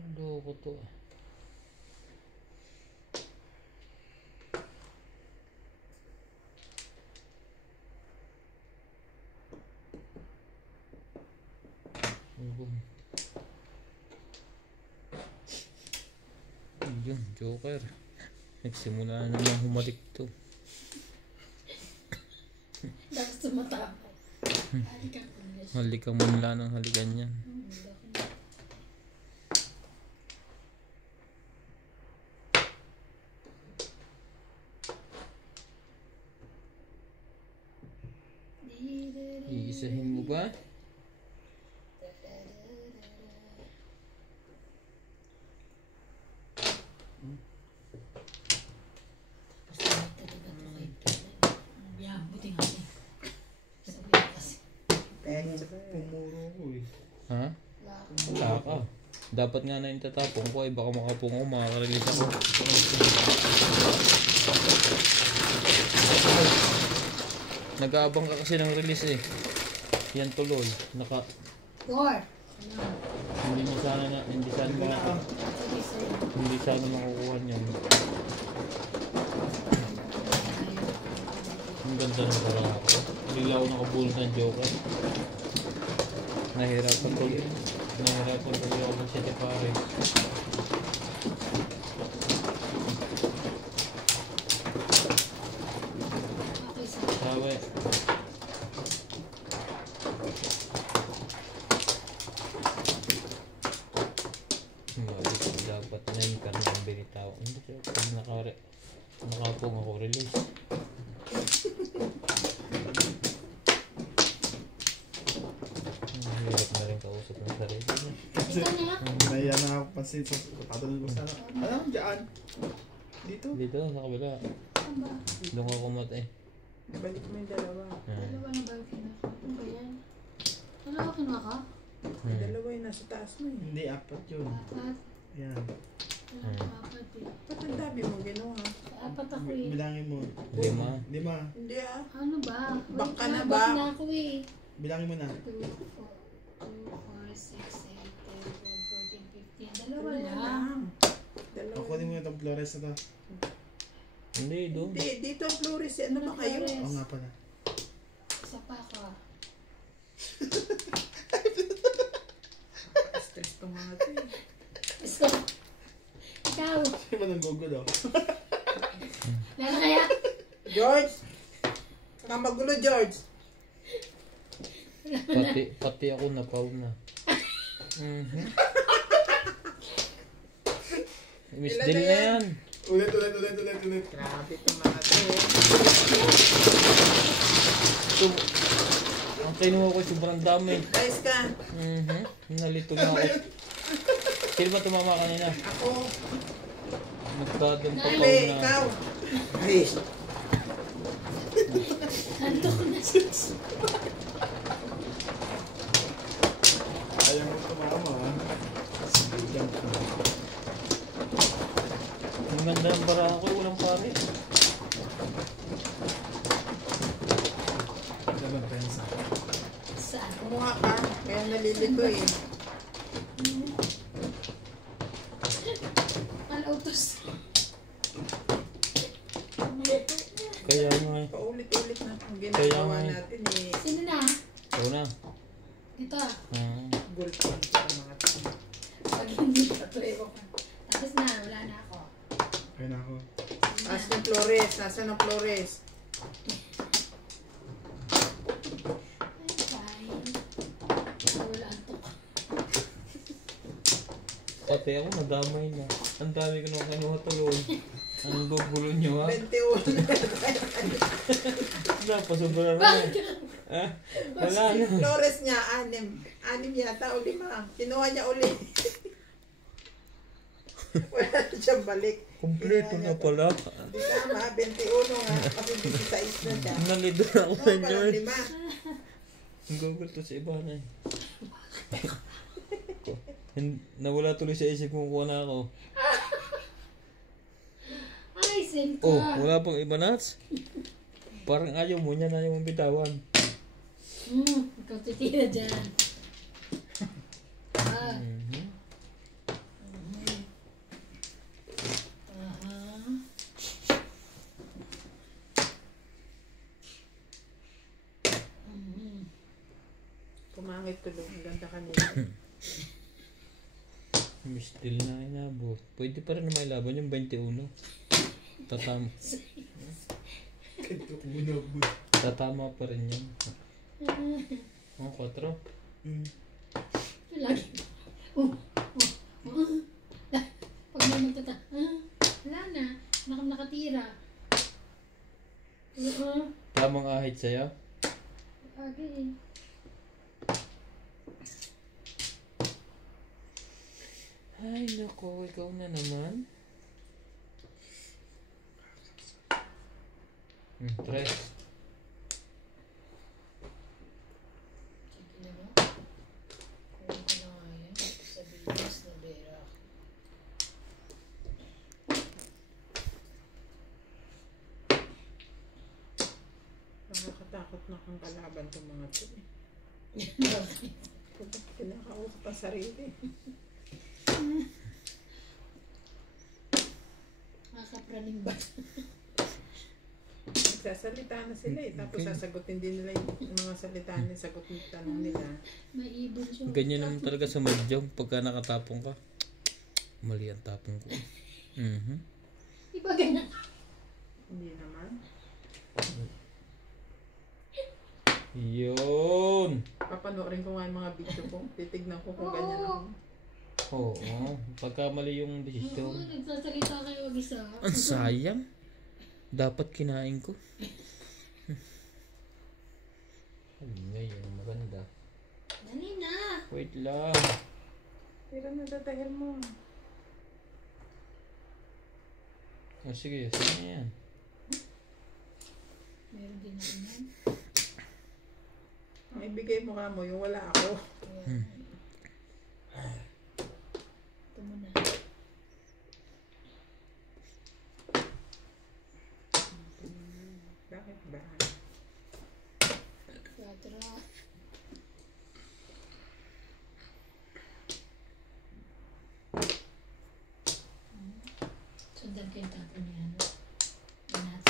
Ano ko to? Boom. Yun, joker. Nagsimula na naman humalik to. Tapos tumatapos. Halikan ko na siya. Halikan mo nila ng halikan yan. Iisahin mo ba? Yan, buti nga siya. Sabihin kasi. Pumuro ko eh. Ha? Wala ka. Dapat nga na yung tatapong ko ay baka makapungo, makaka-release ako. Nag-aabang ka kasi ng release eh. Yan tuloy. Four. Hindi mo sana na, hindi sana Sige, sir. hindi sana makukuha niyan. Ang ganda ng para ako. Bigla ako nakabulot ng joker. Nahirapan tuloy ako ng Sete Pares. Okay, sir. Sabi. Dapat na yung karne ang binitaw. Hindi siya. Pag nakapong ako release. Hirap na rin kausap ng sarili niya. Kasi Ito na. naiya na ako pansin sa tatanong ko sana. Alam, dyan. Dito. Dito, sa kabila. Saan ba? Doon ka kumatay. Balik mo yung dalawa. Dalawa na ba yung kinuha ko? Ano ba yan? Dalawa kinuha ka? Yung dalawa yung nasa taas mo eh. Hindi, apat yun. Apat. Yan. Apat eh. Ba't ang dami mo ginawa? Apat ako eh. Bilangin mo. 5. 5. Hindi ah. Ano ba? Bak ka na Wait, ba? bak na ako eh. Bilangin mo na. 2, 4, 6, 8, 10, 12, 14, 15. Dalawa lang. Dalawa. Kukunin mo itong Flores na to. Hindi, doon. Hindi, dito ang Flores. Ano ba kayo? Flores. Oo nga pala. Isa pa ka. Stress tong mga to eh. Gusto. Ikaw. Sino ba nang Google oh? Lalo kaya? George! Saka magulo, George. Pati ako napaw na. Miss Ilan Del na na yan? yan. Ulit. Grabe itong mga to. Ang kinuha ko sobrang dami. Guys ka. Nalito na ako. Sino ba tumama kanina? Ako. Nagkadang papaw Hindi, na. ikaw. Ay. Antok na. Ayaw mo tumama ha. Ang ganda ng bara ko, walang pare. Dapat pensa. Saan? Kumuha ka. Kaya nalilito eh. Malautos. Kaya nga. Paulit-ulit na ang Kaya ginagawa nga. natin eh. Sino na? Ikaw na. Dito ah. Gulpon sa mga to. Pag hindi pa ito eh. Tapos na, wala na ako. Kaya na ako. As ng Flores. Nasa ng Flores. Ay, fine. Wala antok. Pati ako nadamay na. Ang dami ko nung kinuha tuloy. Ang gugulo nyo ha. 21. Napasobra na. Wala Si na. Flores niya, 6 yata o 5. Kinuha niya ulit. Wala na siyang balik. Kompleto na pala. Hindi tama, 21 nga. Kasi 16 na siya. Nalito na ako sa Oo, inyo parang eh. 5. Ang Google to sa iba na eh. Nawala tuloy sa isip kung kuha na ako. Ay, send ka. Oh, wala pang iba nuts? Parang ayaw mo niya na yung bitawan. Ikaw titira dyan. Ah. Pumangit tuloy. Ang ganda kanina. Miss Del na inabot. Pwede pa rin na may laban yung 21. Ganito ko binabot. Tatama pa rin yan. Oh, 4. Lagi. Pag may magtata. Wala na. Nakatira. Tamang ahit sa'yo. Okay. Ay, nako, ikaw na naman. 3. Sige na ba? Kunin ko na nga yan. Sa bilis na bera. Nakakatakot na kang kalaban itong mga to eh. Kinakausap pa sarili. Makapraning ba? Nagsasalita na sila eh. Tapos sasagutin din nila yung mga salita nila. Sagot ng tanong nila. May ibon siya. Ganyan naman talaga sa mahjong pagka nakatapong ka. Mali ang tapong ko. Iba ganyan. Hindi naman. Yun! Papanoorin ko nga yung mga video ko. Titignan ko kung ganyan ako. Oo. Pagka mali yung Oo, desisyon. nagsasalita kayo mag-isa. Ang sayang. Dapat kinain ko. Ay, ngayon, maganda. Dali na. Wait lang. Pero natatahil mo. Oh, sige, sige na yan. Meron din ako yan. Ang ibigay mo ka mo, yung wala ako. Ayan. Ito muna. Bakit ba? 4. Sundan ko yung tapo niya. Anas.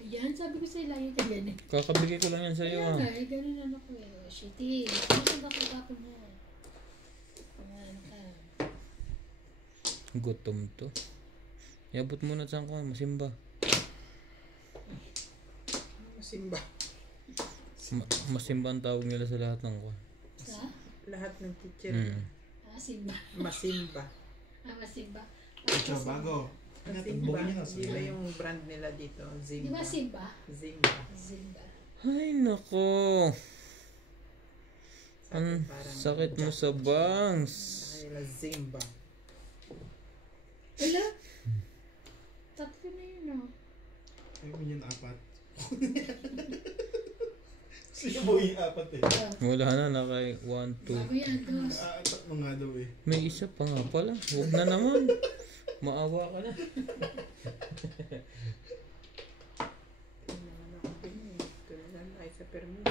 Ayan, sabi ko sa ilayo ka yan eh. Kakabigay ko lang yan sa'yo Kaya ah. nga, eh, ganun ano ko eh. Oh, shitty. Sundan ko tapo niya. Ayan, ano ka. Gutom to. Iabot muna sa ko, masimba. Masimba. Masimba ang tawag nila sa lahat ng ko. Sa? Lahat ng teacher. Simba. Masimba. Masimba. Ito, bago. Masimba. Bukin niya, Di ba yung brand nila dito? Di Zimba. ba Simba? Zimba. Simba. Ay nako. Ang Parang sakit mo sa bangs. nila Zimba. Wala. Tatlo na yun oh. Ayaw mo yun 4. Sige mo yung 4 eh. Wala na, naka 1, 2. Bago yan, dos. Tatlo nga daw eh. May isa pa nga pala. Huwag na naman. Maawa ka na. Ano naman ako din eh. Tulad ay sa permit.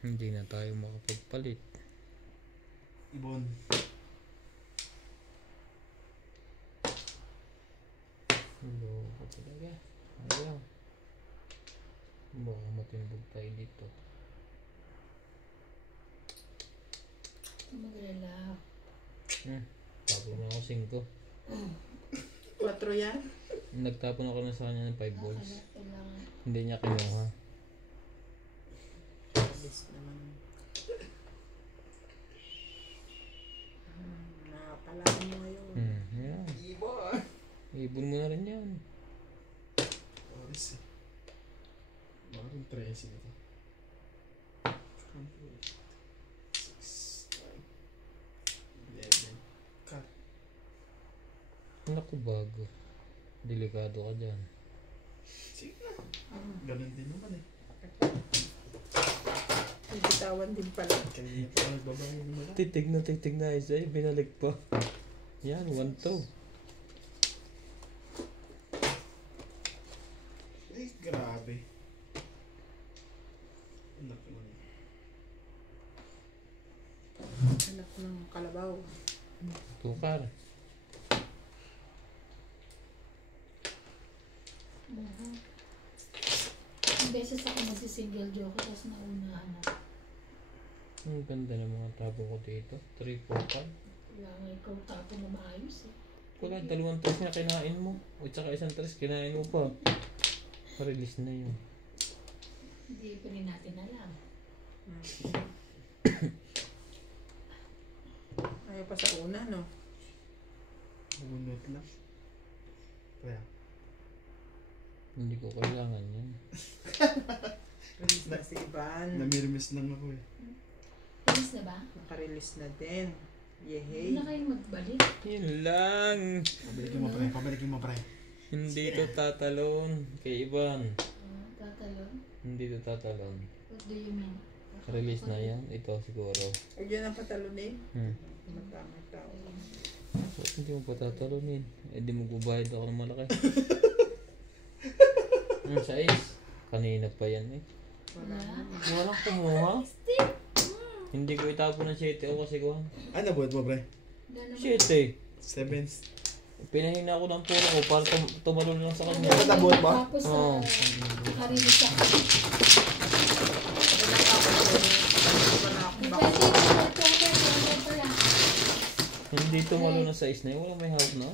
Hindi na tayo makapagpalit. Ibon. Loko talaga. Ayaw. Baka matimbog tayo dito. Magalala. Tapon na ako 5. 4 yan? Nagtapon ako na sa kanya ng 5 balls. Kailangan. Hindi niya kinuha. Alis naman. Nakapalaan mo ngayon. Yan. Ibon. Ibon mo na rin yan. Alis eh. Bakit 13 ito? 6, 11. Cut. Naku bago. Delikado ka dyan. Sige na. Ganun din naman eh. May bitawan din pala. Kanina pa nagbabayo mo lang. Titig na isa. Binalik pa. Yan, 1, 2. Eh, grabe. Anak naman eh. Anak ng kalabaw. Tukar. Ang beses ako magsi-single joke tapos naunahan ako. Ang ganda ng mga tapo ko dito. 3, 4, 5. Wala nga ikaw tapo na maayos eh. Wala, 2 tres na kinain mo. O tsaka 1 tres kinain mo pa. Release na yun. Hindi pa rin natin alam. Ayaw pa sa una, no? Bunot lang. Kaya. Hindi ko kailangan yan. Release na si Ivan. Namirmis lang ako eh. Release na ba? Nakarelease na din. Hindi Yehey. na kayo magbalik. Yun lang. Pabalikin mo pre. Pabalikin mo pre. Hindi to tatalon kay Ivan. Tatalon? Hindi to tatalon. What do you mean? Release na yan. Ito siguro. Huwag yan ang patalunin. Matamang tao. Ba't hindi mo pa tatalonin? Eh di magbabayad ako ng malaki. Size. Kanina pa yan eh. Wala naman. Walang kumuha. Hindi ko itapon ng 7 o kasi kuhan. Ano buhat mo pre? 7. 7. Pinahina ako ng puro ko para tumalon lang sa kanya. Nakatabot ba? Tapos Oo. nakarilis ako. Wala akong bak- Hindi tumalon ng size na yun. Walang may hawak na.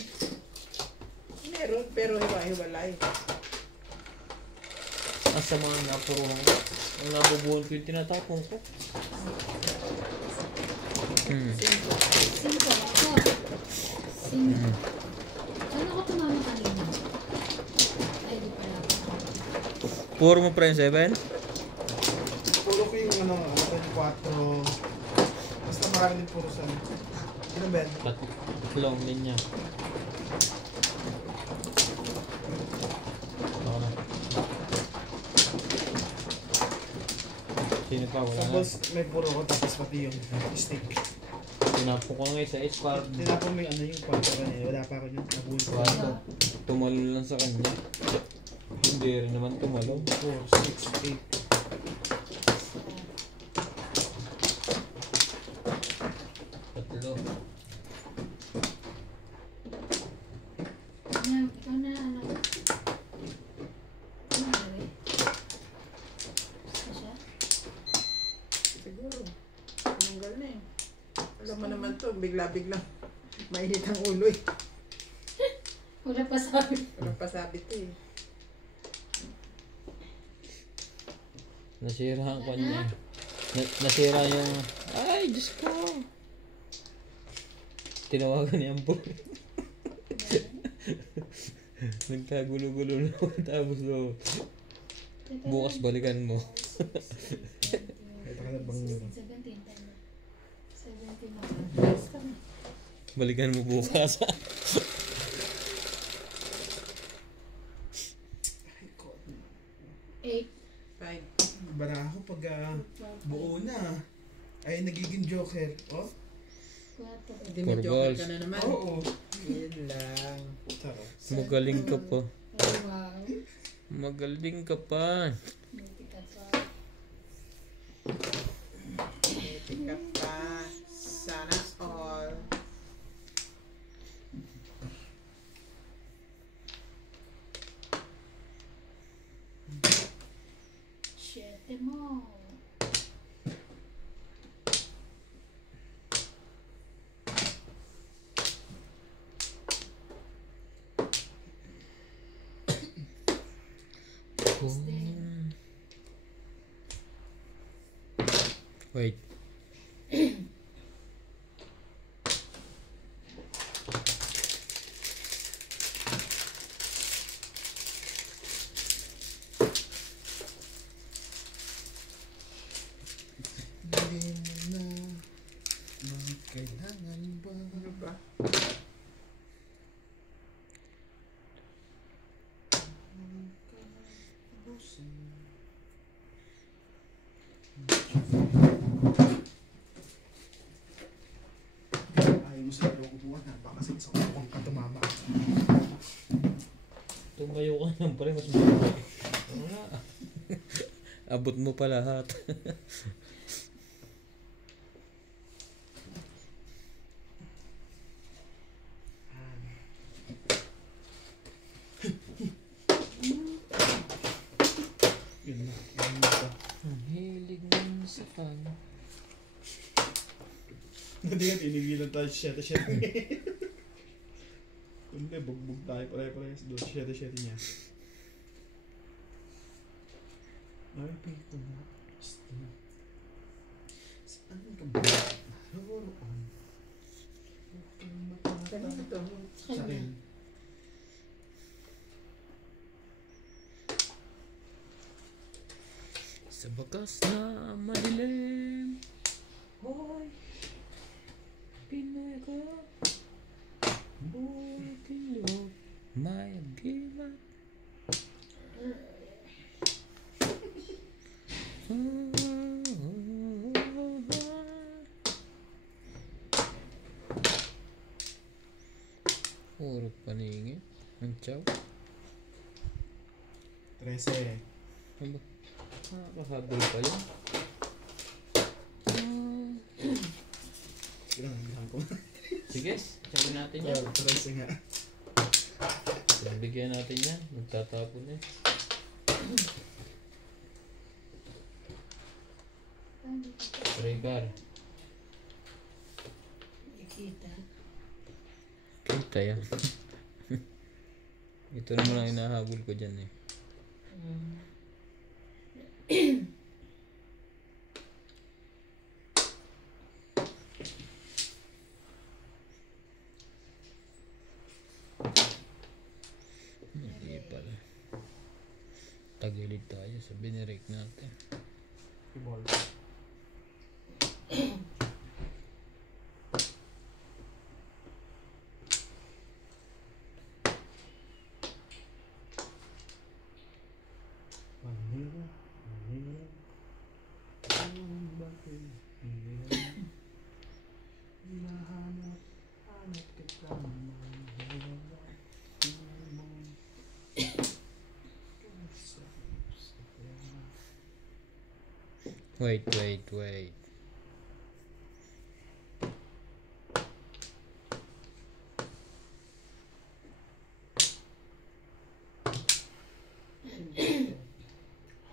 Meron, pero hiwa-hiwalay. Ang sama ng napuruhan ko. Ang nabubuhan ko yung tinatapon ko. Cinco ako. Cinco. Ano ako tumama kanina? Ay, di pala ako. Puro mo pa yung 7? Puro ko yung ano, yung 4. Basta marami din puro sa ano. Ano ba yan? tatlong linya. Ako na. Sino pa? Wala na. Tapos may puro ko tapos pati yung stick. Tinapon ko nga sa S-Park. Tinapon mo yung ano yung kwarto kanina. Wala pa ako yun. Nabuhin ko. Kwarto. Tumalon lang sa kanya. Hindi rin naman tumalon. 4, 6, 8. Tatlo. Ikaw na, anak. Ano nangyari? Basta siya? Siguro. Tinanggal na eh. Alam mo naman to, bigla-bigla. Mainit ang ulo eh. Wala pa sabi. Walang pasabit eh. Nasira ang kanya. Nasira yung... Ay, Diyos ko! Tinawagan niya ang boy. Nagkagulo-gulo na ako. Tapos no, bukas balikan mo. Ito ka na bang yun? 17 tayo. 17 na. Balikan mo bukas. Ay, ko. 8. 5. Baraho pag buo na. Ay, nagiging joker. Oh? 4. Dinijoker balls. ka na naman. Oo. Yun lang. Tara. Magaling ka pa. Oh, wow. Magaling ka pa. Hindi ka pa. Pick up pa. Sana all. Siyete mo. Wait. Hindi mo na kailangan ba? Ano ba? Ayaw mo sa laro ko buwan. Napakasin sa kupang ka tumama. Tumayo ka lang pala. Mas malaki. Wala. Abot mo pa lahat. Yun na. Yun na ito. Ang hilig mo sa kanya. Hindi nga tinigilan tayo sa 7-7. Kundi, bugbog tayo pare-parehas doon. 7-7 niya. Ay, pito na. Saan ka ba? Naroon. Kanina to. Sa akin. Sa bakas na madilim. Hoy, Pinoy ka. Buking loob, may agimat. Puro paningin. Ang tiyaw. 13. Ano ba? Nakakahabol pa yun. Bilang ko. Sige, sabi natin yan. 13 nga. Bigyan natin yan. Nagtatapon yan. Trigger. Nakikita. Kita yan. Ito naman ang inahabol ko dyan eh. Hindi pala. Tagilid tayo sa binirek natin. Ball. Wait, wait, wait.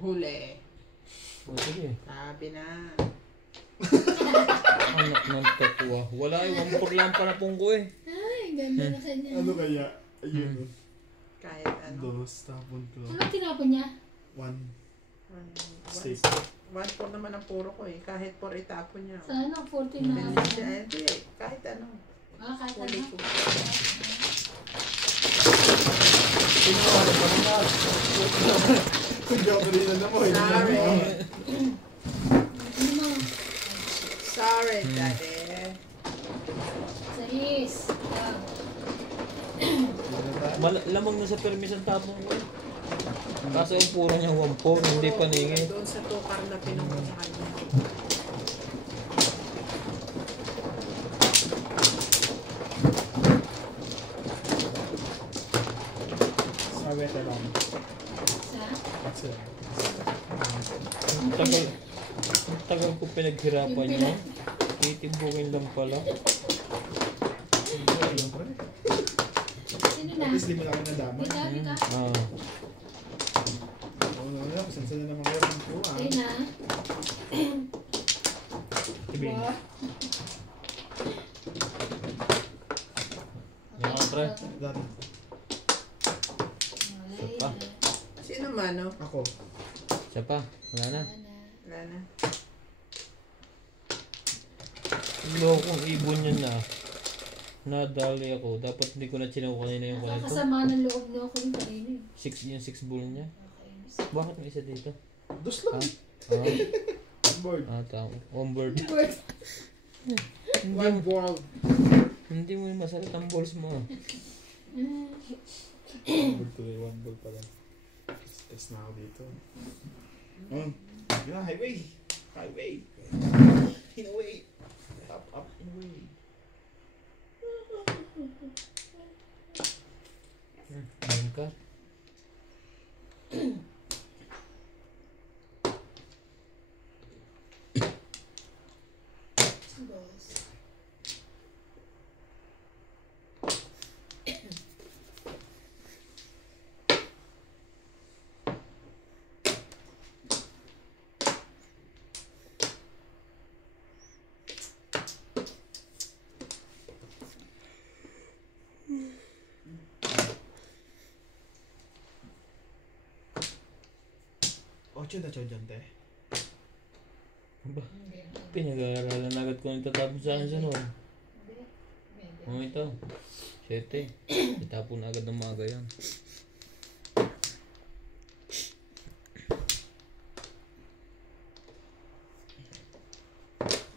Huli. O sige. Sabi na. Anak ng takwa. Wala eh. 1-4 lang pa na pungko eh. Ay, ganda na kanya. Ano kaya? Ayun. Kahit ano. Dos, tapon ko. Ano tinapon niya? One. Safe. Safe. 1-4 naman ang puro ko eh. Kahit 4 itapon niya. Sa ano? 14 na. Hindi. Kahit ano. Kahit Huli ano. ko. Hindi ako kanina na mo. Sorry. Ano mo? Sorry, daddy. Sais. Lamang na sa permission tapong ko eh. Kaso ang puro niya 1-4. Hindi paningin. Doon sa tukar na pinungo sa kanya. Sabi ito lang. Sa? That's it. Ang tagal ko pinaghirapan niya. Titimbugin lang pala. Ayun pa rin. Sino na? At least di mo na ako nadama. Dita, dita. Ah. Oo, wala. Pasensya na naman kayo ng kuha. Ayun na. Ibig. Wow. Yan ka, pre. Dati. Isa pa. Sino mano? Ako. Isa pa. Wala na. Wala na. Lokong ibon yan na. Nadali ako. Dapat hindi ko na chinaw kanina yung kanito. Nakakasama ng loob na ako yung kanina. 6 yung 6 ball niya. Nakakainis. Bakit may isa dito? Dos Ha? lang. Ah, Board. tama. On board. Bird. One ball. Hindi mo yung masakit ang balls mo. Board tuloy. One ball pa lang. Test na ako dito. Yun na, highway. Highway. In a way. Up, in a way. Ayun ka. Balls. Ocho na chow dyan, te. Ba? Hindi. Pinag-aaralan agad ko nagtatapos sa akin sa noon. Hindi. Oh, ito. 7. Itapon agad ng maaga yan.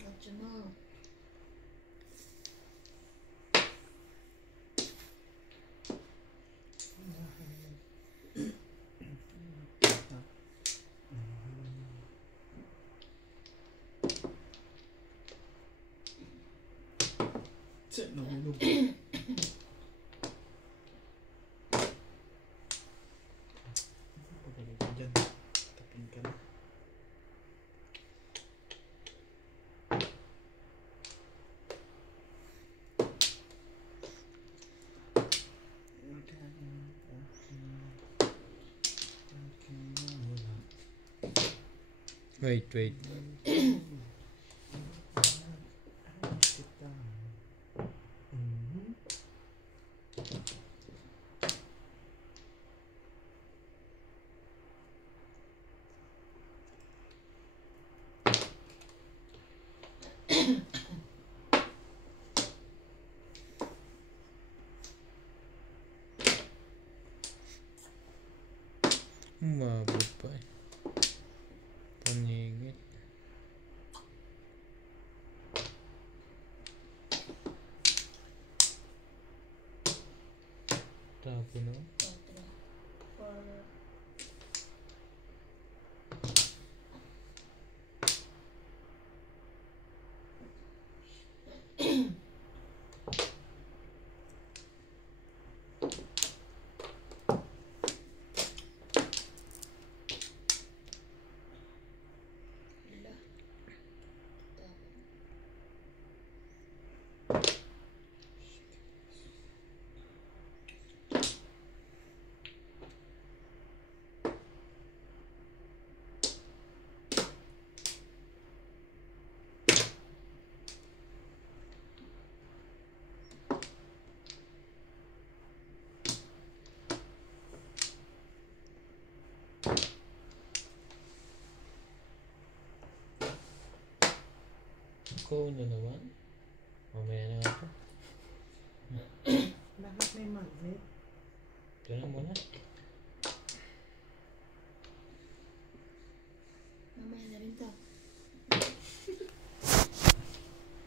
Ocho mo. Tse, nahulog. Pagaling ka dyan. Tapin ka na. Wait, wait. Umabot pa eh. Paningit. Tapo na. Cuatro. Four. Ikaw na naman. Mamaya na nga ito. Bakit may magnet? Ito na muna. Mamaya na rin to.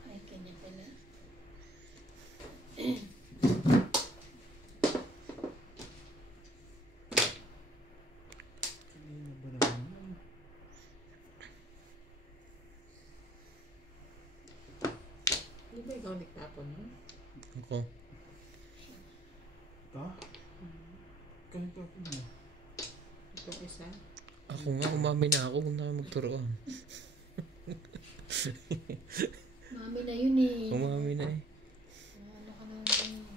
Ay, kanya pala. Kanina ba naman? Di ba ikaw nagtapon mo? Ako. Ito? Ganito ako na. Itong isa? Ako nga, umami na ako kung na magturoon. Mami na yun eh. Umami na eh. Ano ka na yun?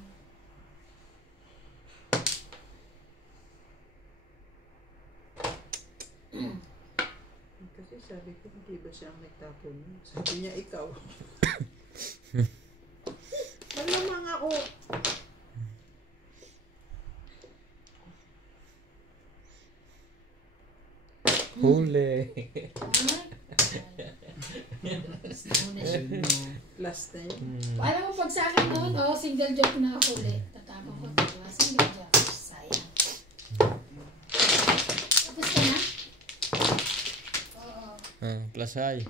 Kasi sabi ko, hindi ba siya ang nagtapon mo? Sabi niya, ikaw. Malamang ako. Huli. Una siya. Last time. Alam mo, pag sa akin noon, single joke na ako ulit. Tatapang ko, diba? Single joke. Sayang. Tapos ka na? Oo. Plus high.